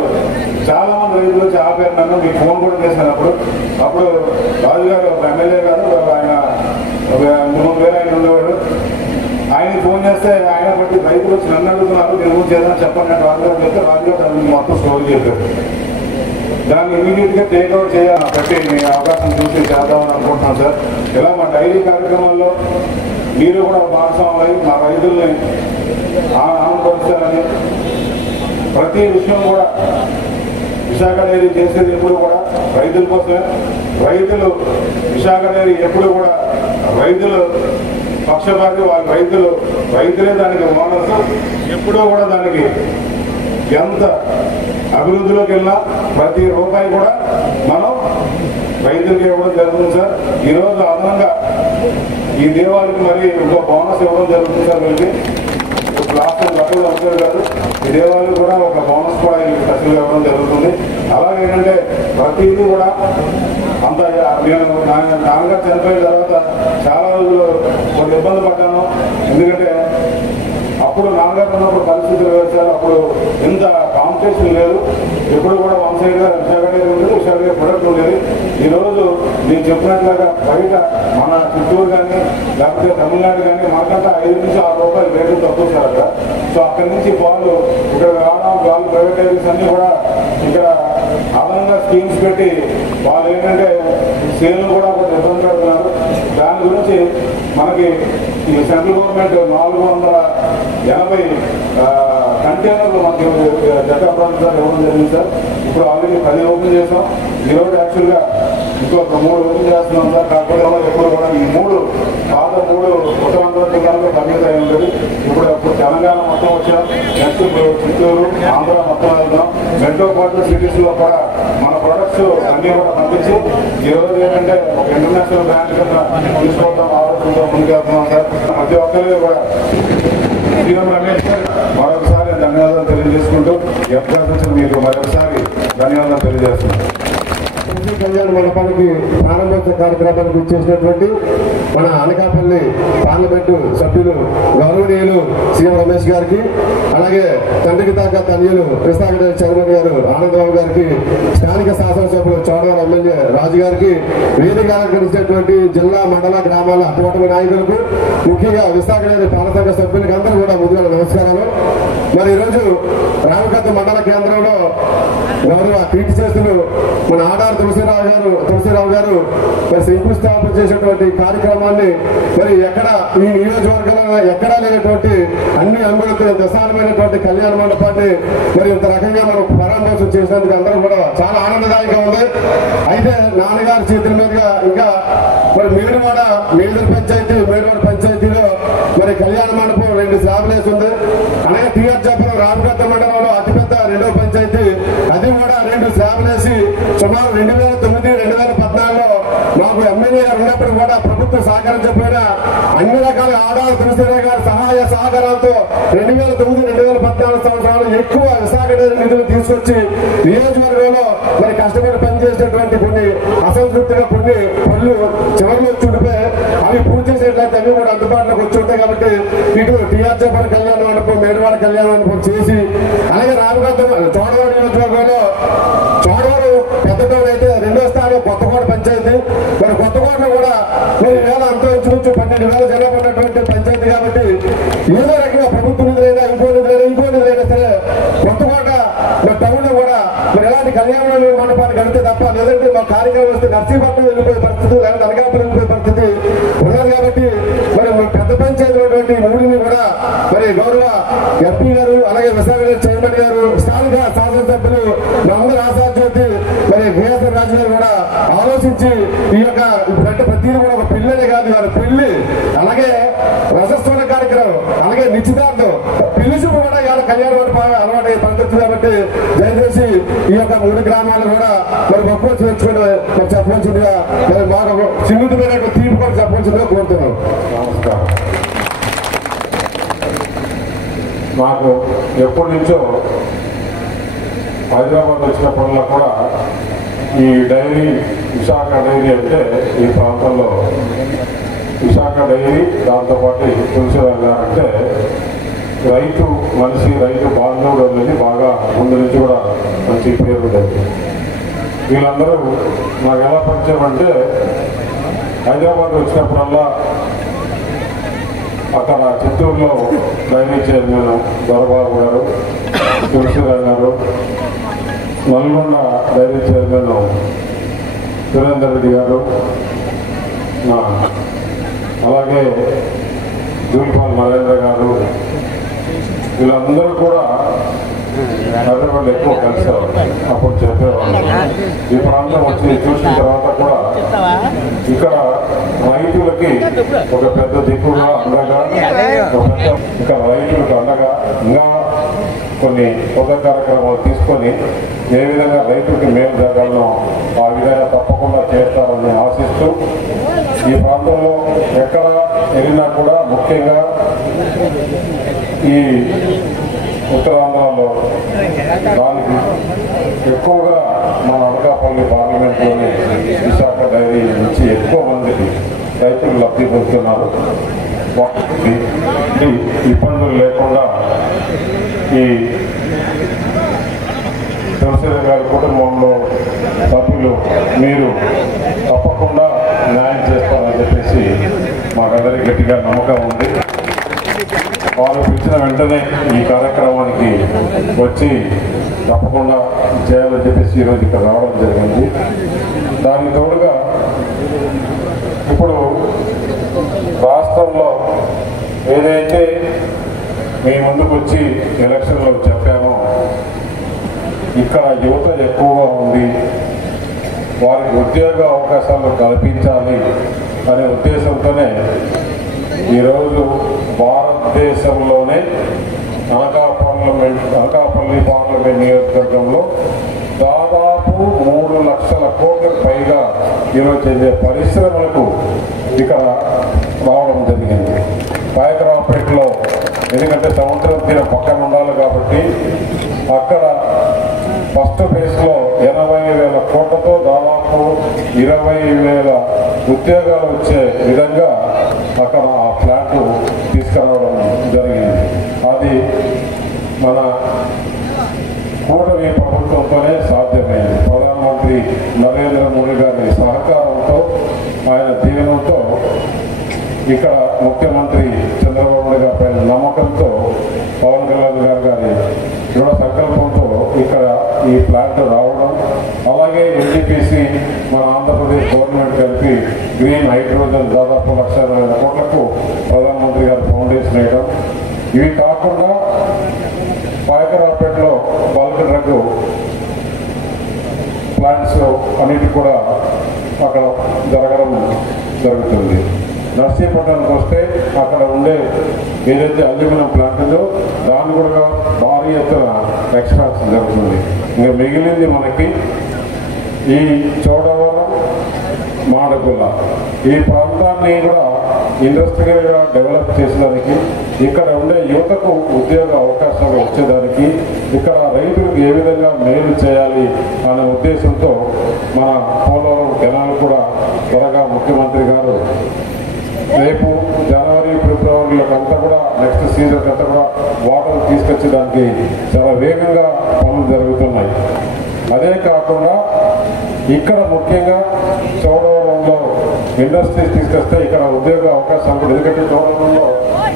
చాలా మంది రైతులు వచ్చి ఆపారు నన్ను. మీకు ఫోన్ కూడా చేశాను. అప్పుడు రాజుగారు ఎమ్మెల్యే గారు ఆయన 3 వేలు ఆయన ఉండేవాడు. ఆయనకి ఫోన్ చేస్తే ఆయన బట్టి రైతులు వచ్చి నన్ను అడుగుతున్నారు, నేను గురించి ఏదైనా చెప్పండి రాజుగారు చెప్తే రాజుగారు మొత్తం స్టోరీ చెప్పారు. దాన్ని ఇమీడియట్ గా టేక్ అవుట్ చేయాలని బట్టి నేను అవకాశం చూసి చేద్దామని అనుకుంటున్నాను సార్. ఇలా మా డైరీ కార్యక్రమాల్లో మీరు కూడా భాగస్వాములై మా రైతుల్ని ఆనందపరుస్తారని ప్రతి విషయం కూడా విశాఖ డైరీ చేసేది ఎప్పుడు కూడా రైతుల కోసమే. విశాఖ డైరీ ఎప్పుడు కూడా రైతులు పక్షపాతి. వాళ్ళ రైతులే దానికి ఓనర్స్. ఎప్పుడూ కూడా దానికి ఎంత అభివృద్ధిలోకి వెళ్ళినా ప్రతి రూపాయి కూడా మనం రైతులకి ఇవ్వడం జరుగుతుంది సార్. ఈరోజు అదనంగా ఈ దేవాలకి మరి ఇంకో బోనస్ ఇవ్వడం జరుగుతుంది సార్. వీళ్ళకి లాస్ట్ బట్టలు వచ్చారు కాదు, ఈ దేవాలకి కూడా ఒక బోనస్ కూడా ఖర్చులు ఇవ్వడం జరుగుతుంది. అలాగేంటంటే ప్రతిదీ కూడా అంత నేను నాన్నగారు చనిపోయిన తర్వాత చాలా రోజులు కొన్ని ఇబ్బంది పడ్డాను. ఎందుకంటే అప్పుడు నాన్నగారు ఉన్నప్పుడు పరిస్థితులు వేశారు. అప్పుడు ఇంత కాంపిటీషన్ లేదు. ఎప్పుడు కూడా వన్ సైడ్ గా విశాఖ ఉండేది, విశాఖ ప్రొడక్ట్ ఉండేది. ఈరోజు నేను చెప్పినట్లుగా బయట మన చిత్తూరు కానీ లేకపోతే తమిళనాడు కానీ మనకంటే 5 నుంచి 6 రూపాయలు రేట్లు తక్కువ సార్ అక్కడ. సో అక్కడి నుంచి పాలు ఇక్కడ రావడం, వాళ్ళు ప్రైవేటైజేషన్ అన్ని కూడా ఇక్కడ అదనంగా స్కీమ్స్ పెట్టి వాళ్ళు ఏంటంటే సేల్ కూడా కొంచెం ఇబ్బంది పెడుతున్నారు. దాని గురించి మనకి ఈ సెంట్రల్ గవర్నమెంట్ 480 కంటైనర్లు మనకి జట్టు అప్రాంతాలు ఇవ్వడం జరిగింది సార్. ఇప్పుడు ఆల్రెడీ 10 ఓపెన్ చేసాం. ఈరోజు యాక్చువల్గా ఇంకొక 3 రోజులు చేస్తున్నాం సార్. కాకపోతే ఎప్పుడు కూడా ఈ 3 పాత 3 ఉత్తరాంధ్ర జిల్లాల్లో పరిమితం అయి ఉంటుంది. ఇప్పుడు తెలంగాణ మొత్తం వచ్చాం, నెక్స్ట్ చిత్తూరు, ఆంధ్ర మొత్తం వెళ్తాం. మెట్రోపాలిటన్ సిటీస్ లో కూడా మన ప్రొడక్ట్స్ అన్ని కూడా పంపించి ఈ రోజు ఏంటంటే ఒక ఇంటర్నేషనల్ బ్రాండ్ కింద తీసుకోవడం ఆలోచనతో ముందుకెళ్తున్నాం సార్. ప్రతి ఒక్కరికి కూడా సీఎం రమేష్ గారు మరొకసారి ధన్యవాదాలు తెలియజేసుకుంటూ ఎప్పుడు మీకు మరొకసారి ధన్యవాదాలు తెలియజేస్తున్నాను. కళ్యాణ మండపానికి ప్రారంభోత్సవ కార్యక్రమానికి ఇచ్చేసినటువంటి మన అనకాపల్లి పార్లమెంటు సభ్యులు గౌరవనీయులు సీఎం రమేష్ గారికి, అలాగే తండ్రికి దాకా తనయులు కృష్ణాగడ చైర్మన్ గారు ఆనందబాబు గారికి, స్థానిక శాసనసభ్యులు చోడవరం ఎమ్మెల్యే రాజు గారికి, వేదిక అలంకరించినటువంటి జిల్లా మండల గ్రామాల కూటమి నాయకులకు, ముఖ్యంగా విశాఖలోని పాలసంఘ సభ్యులకి అందరూ కూడా ముందుగా నమస్కారాలు. మరి ఈరోజు రామకత్త మండల కేంద్రంలో గౌరవ కీర్తి చేస్తులు మన ఆడారు తులసిరావు గారు మరి శంకుస్థాపన చేసినటువంటి కార్యక్రమాన్ని మరి ఎక్కడ ఈ నియోజకవర్గంలో ఎక్కడా లేనటువంటి అన్ని అంగులతో దశాలమైనటువంటి కళ్యాణ మండపాన్ని మరి ఇంత రకంగా మనం ప్రారంభోత్సవం చేసినందుకు అందరూ కూడా చాలా ఆనందదాయకంగా ఉంది. అయితే నాన్నగారి చేతుల మీదుగా ఇంకా మరి మేడివాడ పంచాయతీలో మరి కళ్యాణ మండపం 2 స్లాబ్లు వేసి ఉంది. అలాగే టీఆర్జాపురం రామకత్త మండలంలో అతిపెద్ద 2వ పంచాయతీ, అది కూడా 2 స్లాబ్లు వేసి సుమారు 2009-2014లో మాకు ఎమ్మెల్యే గారు ఉన్నప్పుడు కూడా ప్రభుత్వం సహకరించకపోయినా అన్ని రకాల ఆడాలు తులసిరావు గారి సహాయ సహకారాలతో 2009-2014 సంవత్సరాలు ఎక్కువ విశాఖ నిధులు తీసుకొచ్చి నియోజకవర్గంలో మరి కష్టపడి పనిచేసినటువంటి కొన్ని అసంతృప్తిగా కొన్ని పనులు చివరిలో వచ్చి ఉండిపోయి అవి పూర్తి చేసేట్లయితే అవి కూడా అందుబాటులోకి వచ్చి ఉంటాయి. కాబట్టి ఇటు టీఆర్జాపురం కళ్యాణ మండపం, మేడివాడ కళ్యాణ మండపం చేసి, అలాగే రామకత్త చోడవరం నియోజకవర్గంలో చోడవరం పెద్ద టౌన్ అయితే 2వ స్థానం కొత్తకోట పంచాయతీ. మరి కొత్తకోటలో కూడా 10,000 అంత ఇంచుమించు 12,000 జనాభా ఉన్నటువంటి పంచాయతీ. కాబట్టి ఏదో రకంగా ప్రభుత్వ నిధులైనా ఇంకో నిధులైనా సరే కొత్తకోట మరి టౌన్ లో కూడా మరి ఎలాంటి కళ్యాణ మండపాన్ని గడితే తప్ప, లేదంటే మా కార్యక్రమం వస్తే నర్సీపట్నం వెళ్ళిపోయే పరిస్థితి, లేదంటే అనకాపల్లి వెళ్ళిపోయే పరిస్థితి ఉన్నది. కాబట్టి మరి పెద్ద పంచాయతీ ఉన్నటువంటి 3ని కూడా మరి గౌరవ ఎంపీ గారు, అలాగే విశాఖ చైర్మన్ గారు, స్థానిక శాసనసభ్యులు అందరూ ఆశాజ్యోతి మరి కేఎస్ఆర్ రాజు గారు కూడా ఆలోచించి ఈ యొక్క ప్రతిదీ కూడా ఒక పెళ్ళనే కాదు, వారి పెళ్లి, అలాగే రసస్వర కార్యక్రమం, అలాగే నిశ్చితార్థం, పెళ్లి చూపు కూడా ఇవాళ కళ్యాణ మండపం అలవాటు పడుతుంది. కాబట్టి దయచేసి ఈ యొక్క 3 గ్రామాలు కూడా మరి గొప్ప చేర్చుకుంటే మరి చెప్పవలసిందిగా మరి మాకు చిన్నుమైన తీర్పు కూడా చెప్పవలసిందిగా కోరుతున్నాం. నమస్కారం. మాకు ఎప్పటి నుంచో హైదరాబాద్ వచ్చినప్పుడల్లా కూడా ఈ డైరీ, విశాఖ డైరీ అంటే ఈ ప్రాంతంలో విశాఖ డైరీ, దాంతోపాటు తులసిరావు గారు అంటే రైతు మనిషి, రైతు బాంధవుడు అనేది బాగా ముందు నుంచి కూడా మంచి పేరు ఉండేది. వీళ్ళందరూ నాకు ఎలా పరిచయం అంటే హైదరాబాద్ వచ్చినప్పుడల్లా అక్కడ చిత్తూరులో డైరీ చైర్మన్ దొరబాబు గారు, తులసిరావు గారు, నల్గొండ డైరీ చైర్మన్ సురేందర్ రెడ్డి గారు, అలాగే జూలిపాల్ నరేంద్ర గారు, వీళ్ళందరూ కూడా హైదరాబాద్ ఎక్కువ కలిసేవారు. అప్పుడు చెప్పేవాళ్ళు. ఈ ప్రాంతం వచ్చి చూసిన తర్వాత కూడా ఇక్కడ రైతులకి ఒక పెద్ద దిక్కుగా అండగా, ఇక్కడ రైతులకు అండగా ఇంకా కొన్ని కొత్త కార్యక్రమాలు తీసుకొని ఏ విధంగా రైతులకి మేలు జరగాలనో ఆ విధంగా తప్పకుండా చేస్తారని ఆశిస్తూ, ఈ ప్రాంతంలో ఎక్కడ వెళ్ళినా కూడా ముఖ్యంగా ఈ ఉత్తరాంధ్రలో దానికి ఎక్కువగా మన అనకాపల్లి పార్లమెంట్లోని విశాఖ డైరీ నుంచి ఎక్కువ మందికి రైతులు లబ్ధి పొందుతున్నారు. ఇబ్బందులు లేకుండా ఈ తులసిరావు గారి కుటుంబంలో సభ్యులు మీరు తప్పకుండా న్యాయం చేస్తారని చెప్పేసి మాకందరికీ గట్టిగా నమ్మకం ఉంది. వాళ్ళు పిలిచిన వెంటనే ఈ కార్యక్రమానికి వచ్చి తప్పకుండా చేయాలని చెప్పేసి ఈరోజు ఇక్కడ రావడం జరిగింది. దానికి తోడుగా ఇప్పుడు రాష్ట్రంలో ఏదైతే మీ ముందుకు వచ్చి ఎలక్షన్లో చెప్పామో ఇక్కడ యువత ఎక్కువగా ఉంది, వారికి ఉద్యోగ అవకాశాలు కల్పించాలి అనే ఉద్దేశంతోనే ఈరోజు భారతదేశంలోనే అనకాపల్లి పార్లమెంట్ నియోజకవర్గంలో దాదాపు 3 లక్షల కోట్లకు పైగా ఈరోజు చెందే పరిశ్రమలకు ఇక్కడ రావడం జరిగింది. పాయకరావుపేటలో ఎందుకంటే సముద్రం తీరం పక్కన ఉండాలి కాబట్టి అక్కడ ఫస్ట్ ఫేజ్లో 80,000 కోట్లతో దాదాపు 20,000 ఉద్యోగాలు వచ్చే విధంగా అక్కడ ఆ ప్లాంట్ తీసుకురావడం జరిగింది. అది మన కూటమి ప్రభుత్వంతోనే సాధ్యమైంది. ప్రధానమంత్రి నరేంద్ర మోడీ గారి సహకారంతో ఆయన దీవెనతో ఇక్కడ ముఖ్యమంత్రి చంద్రబాబు నాయుడు గారి పైన నమ్మకంతో పవన్ కళ్యాణ్ గారి దృఢ సంకల్పంతో ఇక్కడ ఈ ప్లాంట్ రావడం, అలాగే ఎన్టీపీసీ మన ఆంధ్రప్రదేశ్ గవర్నమెంట్ కలిపి గ్రీన్ హైడ్రోజన్ దాదాపు 1,20,000 కోట్లకు ప్రధానమంత్రి గారు ఫౌండేషన్ వేయడం, ఇవి కాకుండా పాయకరావుపేటలో బల్క్ డ్రగ్ ప్లాంట్స్ అన్నిటి కూడా అక్కడ జరగడం జరుగుతుంది. నర్సీపట్నానికి వస్తే అక్కడ ఉండే ఏదైతే అల్యూమినియం ప్లాంట్ ఉందో దాన్ని కూడా భారీ ఎత్తున ఎక్స్పాన్షన్ జరుగుతుంది. ఇంకా మిగిలింది మనకి ఈ చోడవరం, మాడగుల్ల ఈ ప్రాంతాన్ని కూడా ఇండస్ట్రియల్గా డెవలప్ చేసేదానికి, ఇక్కడ ఉండే యువతకు ఉద్యోగ అవకాశాలు వచ్చేదానికి, ఇక్కడ రైతులకు ఏ విధంగా మేలు చేయాలి అనే ఉద్దేశంతో మన పోలవరం కెనాల్ కూడా త్వరగా ముఖ్యమంత్రి గారు రేపు జనవరి ఫిబ్రవరిలోకంతా కూడా నెక్స్ట్ సీజన్ అంతా కూడా వాటర్ తీసుకొచ్చేదానికి చాలా వేగంగా పనులు జరుగుతున్నాయి. అదే కాకుండా ఇక్కడ ముఖ్యంగా చోడవరంలో ఇండస్ట్రీస్ తీసుకొస్తే ఇక్కడ ఉద్యోగ అవకాశాలు కూడా, ఎందుకంటే చోడవరంలో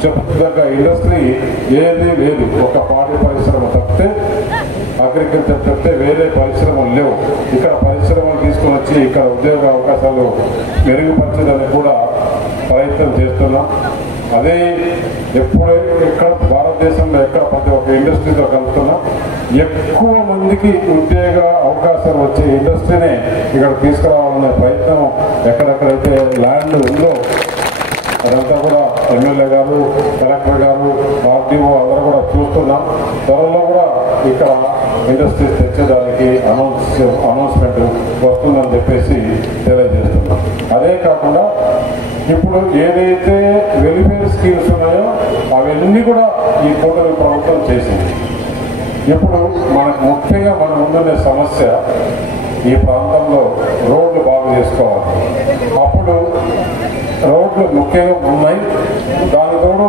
చెప్పుకోదగ్గ ఇండస్ట్రీ ఏది లేదు. ఒక పాడి పరిశ్రమ తప్పితే, అగ్రికల్చర్ తప్పితే వేరే పరిశ్రమలు లేవు. ఇక్కడ పరిశ్రమలు తీసుకొని వచ్చి ఇక్కడ ఉద్యోగ అవకాశాలు మెరుగుపరచడానికి కూడా ప్రయత్నం చేస్తున్నాం. అదే ఎప్పుడు ఎక్కడ భారతదేశంలో ఎక్కడ ప్రతి ఒక్క ఇండస్ట్రీతో కలుపుతున్నాం. ఎక్కువ మందికి ఉద్యోగ అవకాశాలు వచ్చే ఇండస్ట్రీనే ఇక్కడ తీసుకురావాలనే ప్రయత్నం ఎక్కడెక్కడైతే ల్యాండ్ ఉందో అదంతా కూడా ఎమ్మెల్యే గారు, కలెక్టర్ గారు, ఆర్డీఓ అందరూ కూడా చూస్తున్నాం. త్వరలో కూడా ఇక్కడ ఇండస్ట్రీస్ తెచ్చేదానికి అనౌన్స్మెంట్ వస్తుందని చెప్పేసి తెలియజేస్తున్నాం. అదే కాకుండా ఇప్పుడు ఏదైతే వెల్ఫేర్ స్కీమ్స్ ఉన్నాయో అవన్నీ కూడా ఈ కూటమి ప్రభుత్వం చేసింది. ఇప్పుడు మనకు ముఖ్యంగా మన ముందున్న సమస్య ఈ ప్రాంతంలో రోడ్లు బాగు చేసుకోవాలి. అప్పుడు రోడ్లు ముఖ్యంగా ఉన్నాయి. దాని తోడు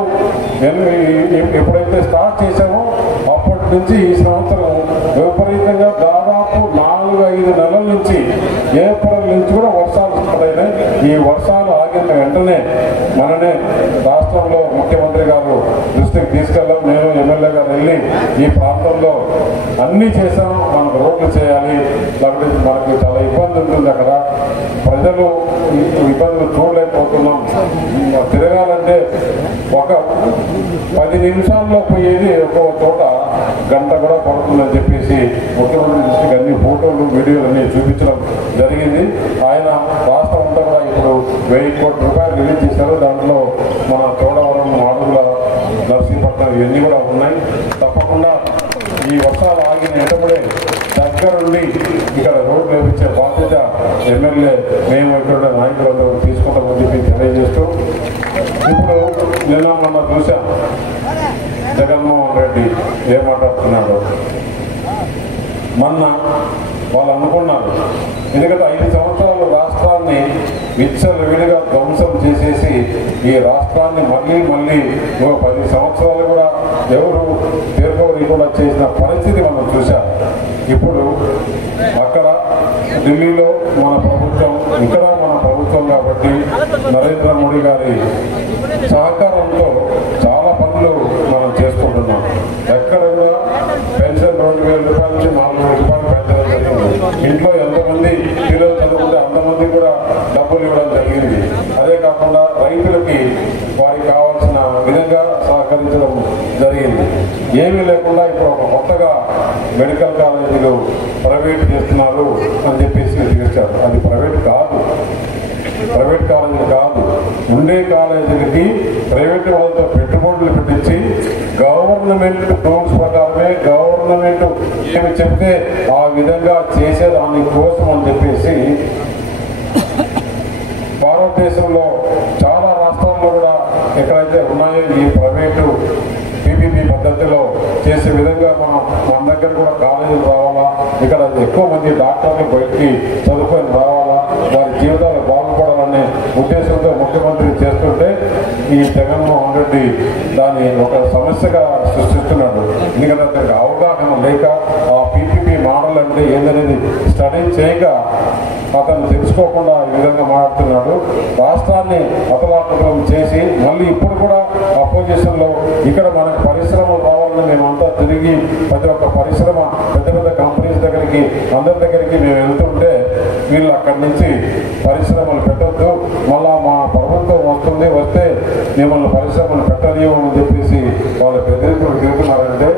ఎప్పుడైతే స్టార్ట్ చేసామో అప్పటి నుంచి ఈ సంవత్సరం విపరీతంగా దాదాపు 4-5 నెలల నుంచి ఏప్రిల్ నుంచి కూడా వర్షాలు స్టార్ట్ అయినాయి. ఈ వర్షాలు ఆగిన వెంటనే మననే రాష్ట్రంలో ముఖ్యమంత్రి గారు దృష్టికి తీసుకెళ్ళాం. నేను ఎమ్మెల్యే గారు వెళ్ళి ఈ ప్రాంతంలో అన్నీ చేశాం, మనకు రోడ్లు చేయాలి, లేకపోతే మనకు చాలా ఇబ్బంది ఉంటుంది. అక్కడ ప్రజలు ఇబ్బందులు చూడలేకపోతున్నాం. తిరగాలంటే ఒక 10 నిమిషాల్లో పోయేది ఒక చోట గంట కూడా పడుతుందని చెప్పేసి ముఖ్యమంత్రి దృష్టికి అన్ని ఫోటోలు, వీడియోలు అన్ని చూపించడం జరిగింది. ఆయన రాష్ట్రం అంతా కూడా ఇప్పుడు 1,000 కోట్ల రూపాయలు రిలీజ్ చేశారు. దాంట్లో మన చోడవరం, మాడుగుల, నర్సీపట్నం ఇవన్నీ కూడా ఉన్నాయి. తప్పకుండా ఈ వర్షాలు ఆగిన వెంటనే దగ్గరుండి ఇక్కడ రోడ్లు వేయించే బాధ్యత ఎమ్మెల్యే మేము ఇక్కడ నాయకులందరూ తీసుకుంటామని చెప్పి తెలియజేస్తూ, ఇప్పుడు నిన్న మొన్న చూసాం జగన్మోహన్ రెడ్డి ఏం మాట్లాడుతున్నాడు. మొన్న వాళ్ళు అనుకున్నారు, ఎందుకంటే 5 సంవత్సరాలు రాష్ట్రాన్ని విచ్చలవిడిగా ధ్వంసం చేసేసి ఈ రాష్ట్రాన్ని మళ్ళీ 10 సంవత్సరాలు కూడా ఎవరు తీర్పవరి కూడా చేసిన పరిస్థితి మనం చూశాం. ఇప్పుడు అక్కడ ఢిల్లీలో మన ప్రభుత్వం, ఇక్కడ మన ప్రభుత్వం కాబట్టి నరేంద్ర మోడీ గారి సహకారంతో చాలా పనులు మనం చేసుకుంటున్నాం. ఎక్కడ కూడా పెన్షన్ 2,000 రూపాయల నుంచి 4,000 రూపాయలు పెంచడం జరిగింది. ఇంట్లో ఎంతమంది పిల్లలు చదువుకుంటే అంతమంది కూడా డబ్బులు ఇవ్వడం జరిగింది. అదే కాకుండా రైతులకి వారికి కావాల్సిన విధంగా సహకరించడం జరిగింది. ఏమీ లేకుండా ఇప్పుడు ఒక కొత్తగా మెడికల్ కాలేజీలు ప్రైవేట్ చేస్తున్నారు అని చెప్పేసి చేశారు. అది ప్రైవేట్ కాదు, ప్రైవేట్ కాలేజీలు కాదు. ఉండే కాలేజీలకి ప్రైవేట్ వాళ్ళతో పెట్టుబడులు పెట్టించి గవర్నమెంట్ రూల్స్ ప్రకారమే గవర్నమెంట్ ఏమి చెప్తే ఆ విధంగా చేసేదాని కోసం అని చెప్పేసి భారతదేశంలో చాలా రాష్ట్రాల్లో కూడా ఎక్కడైతే ఉన్నాయో ఈ ప్రైవేటు పీపీపీ పద్ధతిలో చేసే విధంగా మన దగ్గర కూడా కాలేజీలు రావాలా, ఇక్కడ ఎక్కువ మంది డాక్టర్లు బయటికి చదువుకొని రావాలా, వారి జీవితాలు బాగుపడాలనే ఉద్దేశంతో ముఖ్యమంత్రి చేస్తుంటే ఈ జగన్మోహన్ రెడ్డి దాన్ని ఒక సమస్యగా సృష్టిస్తున్నాడు. ఎందుకంటే అతనికి అవగాహన లేక ఆ పీపీపీ మోడల్ అంటే ఏందనేది స్టడీ చేయక అతను తెలుసుకోకుండా ఈ విధంగా మాట్లాడుతున్నాడు. రాష్ట్రాన్ని అతలాకుతలం చేసి మళ్ళీ ఇప్పుడు కూడా అపోజిషన్ లో ఇక్కడ మనకు పరిశ్రమలు రావాలని మేమంతా తిరిగి ప్రతి ఒక్క పరిశ్రమ పెద్ద పెద్ద కంపెనీస్ దగ్గరికి అందరి దగ్గరికి మేము వెళ్తుంటే వీళ్ళు అక్కడి నుంచి పరిశ్రమలు పెట్టద్దు, మళ్ళా మా ప్రభుత్వం వస్తే మిమ్మల్ని పరిశ్రమలు పెట్టనివ్వమని చెప్పేసి వాళ్ళు బెదిరింపులు తిరుగుతున్నారంటే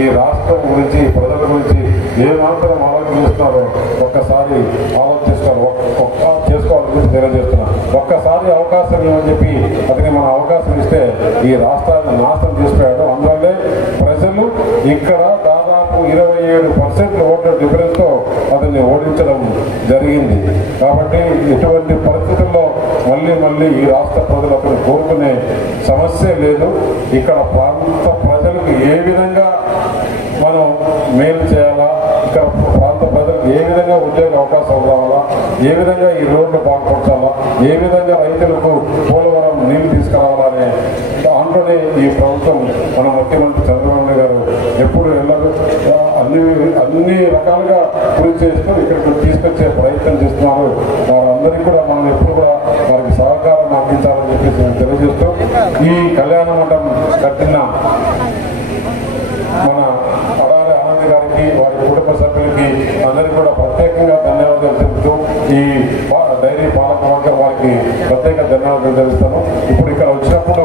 ఈ రాష్ట్రం గురించి ప్రజల గురించి ఏమాత్రం ఆలోచిస్తున్నారో ఒక్కసారి చేసుకోవాలని తెలియజేస్తున్నాను. ఒక్కసారి అవకాశం ఇవ్వని చెప్పి అతనికి మన అవకాశం ఇస్తే ఈ రాష్ట్రాన్ని నాశనం చేసిపోయాడు. అందువల్లే ప్రజలు ఇక్కడ దాదాపు 27% ఓట్ల డిఫరెన్స్ తో అతన్ని ఓడించడం జరిగింది. కాబట్టి ఇటువంటి పరిస్థితుల్లో మళ్ళీ ఈ రాష్ట్ర ప్రజలు అతను కోరుకునే సమస్య లేదు. ఇక్కడ ప్రాంత ప్రజలకు ఏ విధంగా మనం మేలు చేయాలా, ఇక్కడ ప్రాంత ప్రజలకు ఏ విధంగా ఉద్యోగ అవకాశాలు రావాలా, ఏ విధంగా ఈ రోడ్లు బాగుపరచాలా, ఏ విధంగా రైతులకు పోలవరం నీళ్లు తీసుకురావాలనే దాంట్లోనే ఈ ప్రభుత్వం మన ముఖ్యమంత్రి చంద్రబాబు నాయుడు గారు ఎప్పుడు వెళ్ళదు అన్ని రకాలుగా కృషి చేస్తూ ఇక్కడికి తీసుకొచ్చే ప్రయత్నం చేస్తున్నారు. వారందరికీ కూడా మనం ఎప్పుడు కూడా వారికి సహకారం అందించాలని చెప్పేసి నేను తెలియజేస్తూ ఈ కళ్యాణ మండపం కట్టిన మన అడారి ఆనంద్ గారికి వారి కుటుంబ సభ్యులకి అందరికీ కూడా ప్రత్యేకంగా ధన్యవాదాలు తెలుపుతూ ఈ డైరీ పాలకవర్గం వారికి ప్రత్యేక ధన్యవాదాలు తెలుపుతాను. ఇప్పుడు ఇక్కడ వచ్చినప్పుడు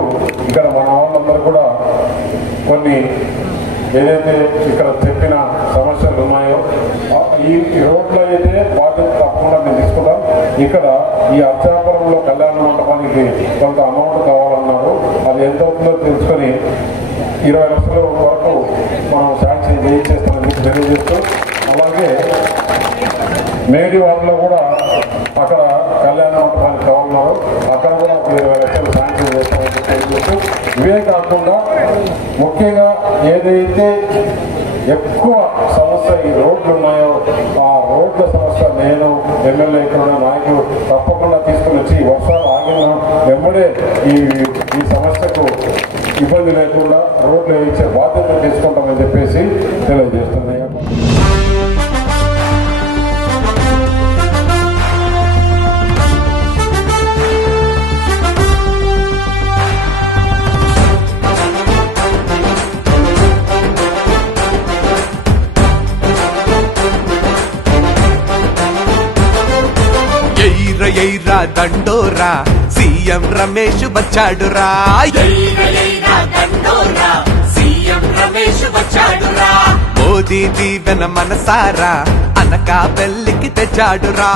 ఇక్కడ మన వాళ్ళందరూ కూడా కొన్ని ఏదైతే ఇక్కడ చెప్పిన సమస్యలు ఉన్నాయో ఈ రోడ్లో అయితే బాధ్యత తప్పకుండా మేము తీసుకుంటాం. ఇక్కడ ఈ అర్చాపురంలో కళ్యాణ మండపానికి కొంత అమౌంట్ కావాలన్నారు. అది ఎంత అవుతుందో తెలుసుకొని 20 లక్షల వరకు మనం శాంక్షన్ చేయించేస్తామని తెలియజేస్తూ, అలాగే మేడి వాళ్ళలో కూడా అక్కడ కళ్యాణ మండపానికి కావాలన్నారు, అక్కడ కూడా 20 లక్షలు శాంక్షన్ చేస్తామని తెలియజేస్తూ, ఇవే కాకుండా ముఖ్యంగా ఏదైతే ఎక్కువ సమస్య ఈ రోడ్లు ఉన్నాయో ఆ రోడ్ల సమస్య నేను ఎమ్మెల్యే ఇక్కడ నాయకులు తప్పకుండా తీసుకుని వచ్చి వర్షాలు ఆగిన వెంబడే ఈ సమస్యకు ఇబ్బంది లేకుండా రోడ్లు వేయించే బాధ్యత తీసుకుంటామని చెప్పేసి తెలియజేస్తున్నాయి. ఎయిరా దండోరా సీఎం రమేష్ వచ్చాడురా, మోదీ దీవెన మనసారా అనకాపల్లికి తెచ్చాడురా.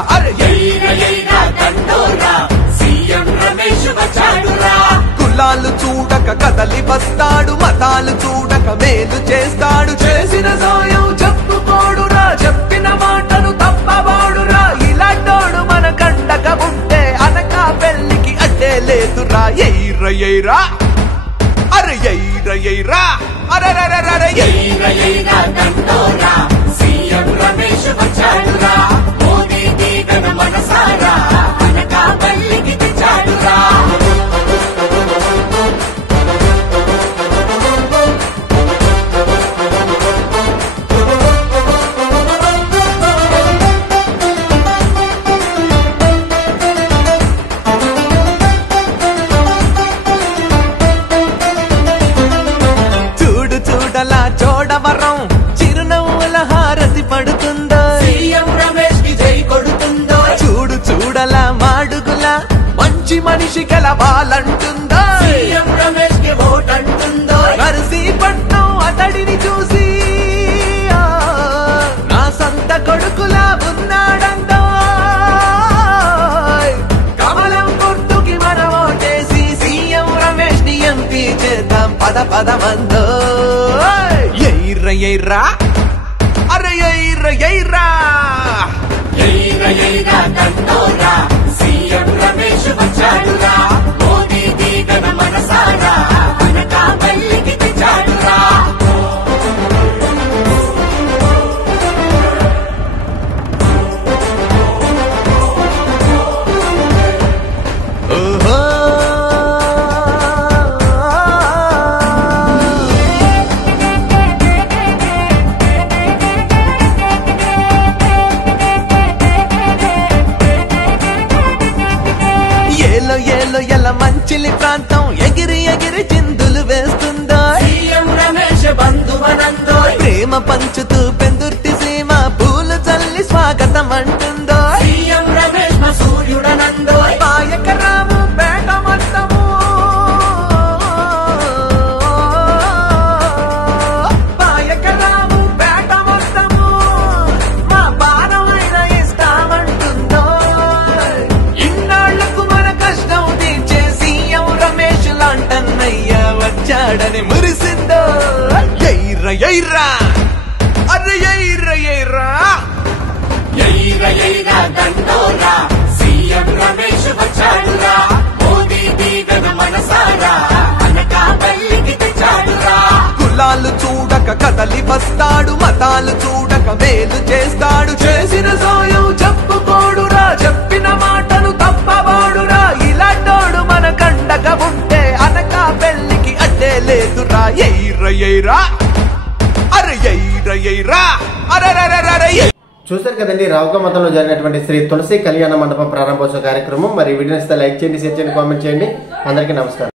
కులాలు చూడక కదలి వస్తాడు, మతాలు చూడక మేలు చేస్తాడు, చేసిన సాయం చెప్పుకోడురా, చెప్పిన మాటను తప్పవాడురా, ఇలాంటోడు మన కండక ఉంటే అనకాపల్లికి అడ్డే లేదురా. ఎయిరా అరే ఎయిరా అరే సీఎం రమేష్ వచ్చాడురా, మోదీ దీవెన మనసారా అనకాపల్లికి తెచ్చాడురా. చోడవరం చిరునవ్వుల హారతి పడుతుందో, సీఎం రమేష్ కి జై కొడుతుందో, చూడలా మాడుగుల మంచి మనిషి గెలవాలంటుందో, సీఎం రమేష్ కి ఓట్ అంటుందో, నర్సీపట్నం అతడిని చూసి పద పద మందో ఎయిర్ర ఎయిర్రా అరే ఎయిర్ర ఎయిర్రా దండోరా సీఎం రమేష్ వచ్చాడురా మోదీ దీగన మనసారా అనకాపల్లికి తెచ్చాడురా ఓహో ఏలో ఏలో ఎల మంచిలి ప్రాంతం ఎగిరి ఎగిరి చిందులు వేస్తుందో సీఎం రమేష్ బంధువనందో ప్రేమ పంచుతూ పెందుర్తి సీమ పూలు చల్లి స్వాగతం అంటుందో సీఎం రమేష్ మా సూర్యుడనందో పాయకరాము పేట మొత్తము పాయకరాము పేట మొత్తము మా బాధమైన ఇస్తామంటుందో ఇన్నాళ్లకు మన కష్టం తీర్చే సీఎం రమేష్ లాంటన్నయ్య వచ్చాడని మురిసిందో ఎయిర్ర ఎయిర్రా అరే ఎయిర్ర ఎయిర్రా ఎయిరా దండోరా సీఎం రమేష్ వచ్చాడురా మోదీ దీగన మనసారా అనకాపల్లికి తెచ్చాడురా కులాలు చూడక కదలి వస్తాడు మతాలు చూడక మేలు చేస్తాడు చేసిన సాయం చెప్పుకోడురా చెప్పిన మాటలు తప్పవాడురా ఇలాంటోడు మన కండగా ఉంటే అనకాపల్లికి అడ్డే లేదురా ఎయిర్ర ఎయిరా అరే ఎయిర్ర ఎయిరా అరే చూశారు కదండి రావుక మతంలో జరిగినటువంటి శ్రీ తులసి కళ్యాణ మండపం ప్రారంభోత్సవ కార్యక్రమం. మరి వీడియోని లైక్ చేయండి, షేర్ చేయండి, కామెంట్ చేయండి. అందరికీ నమస్కారం.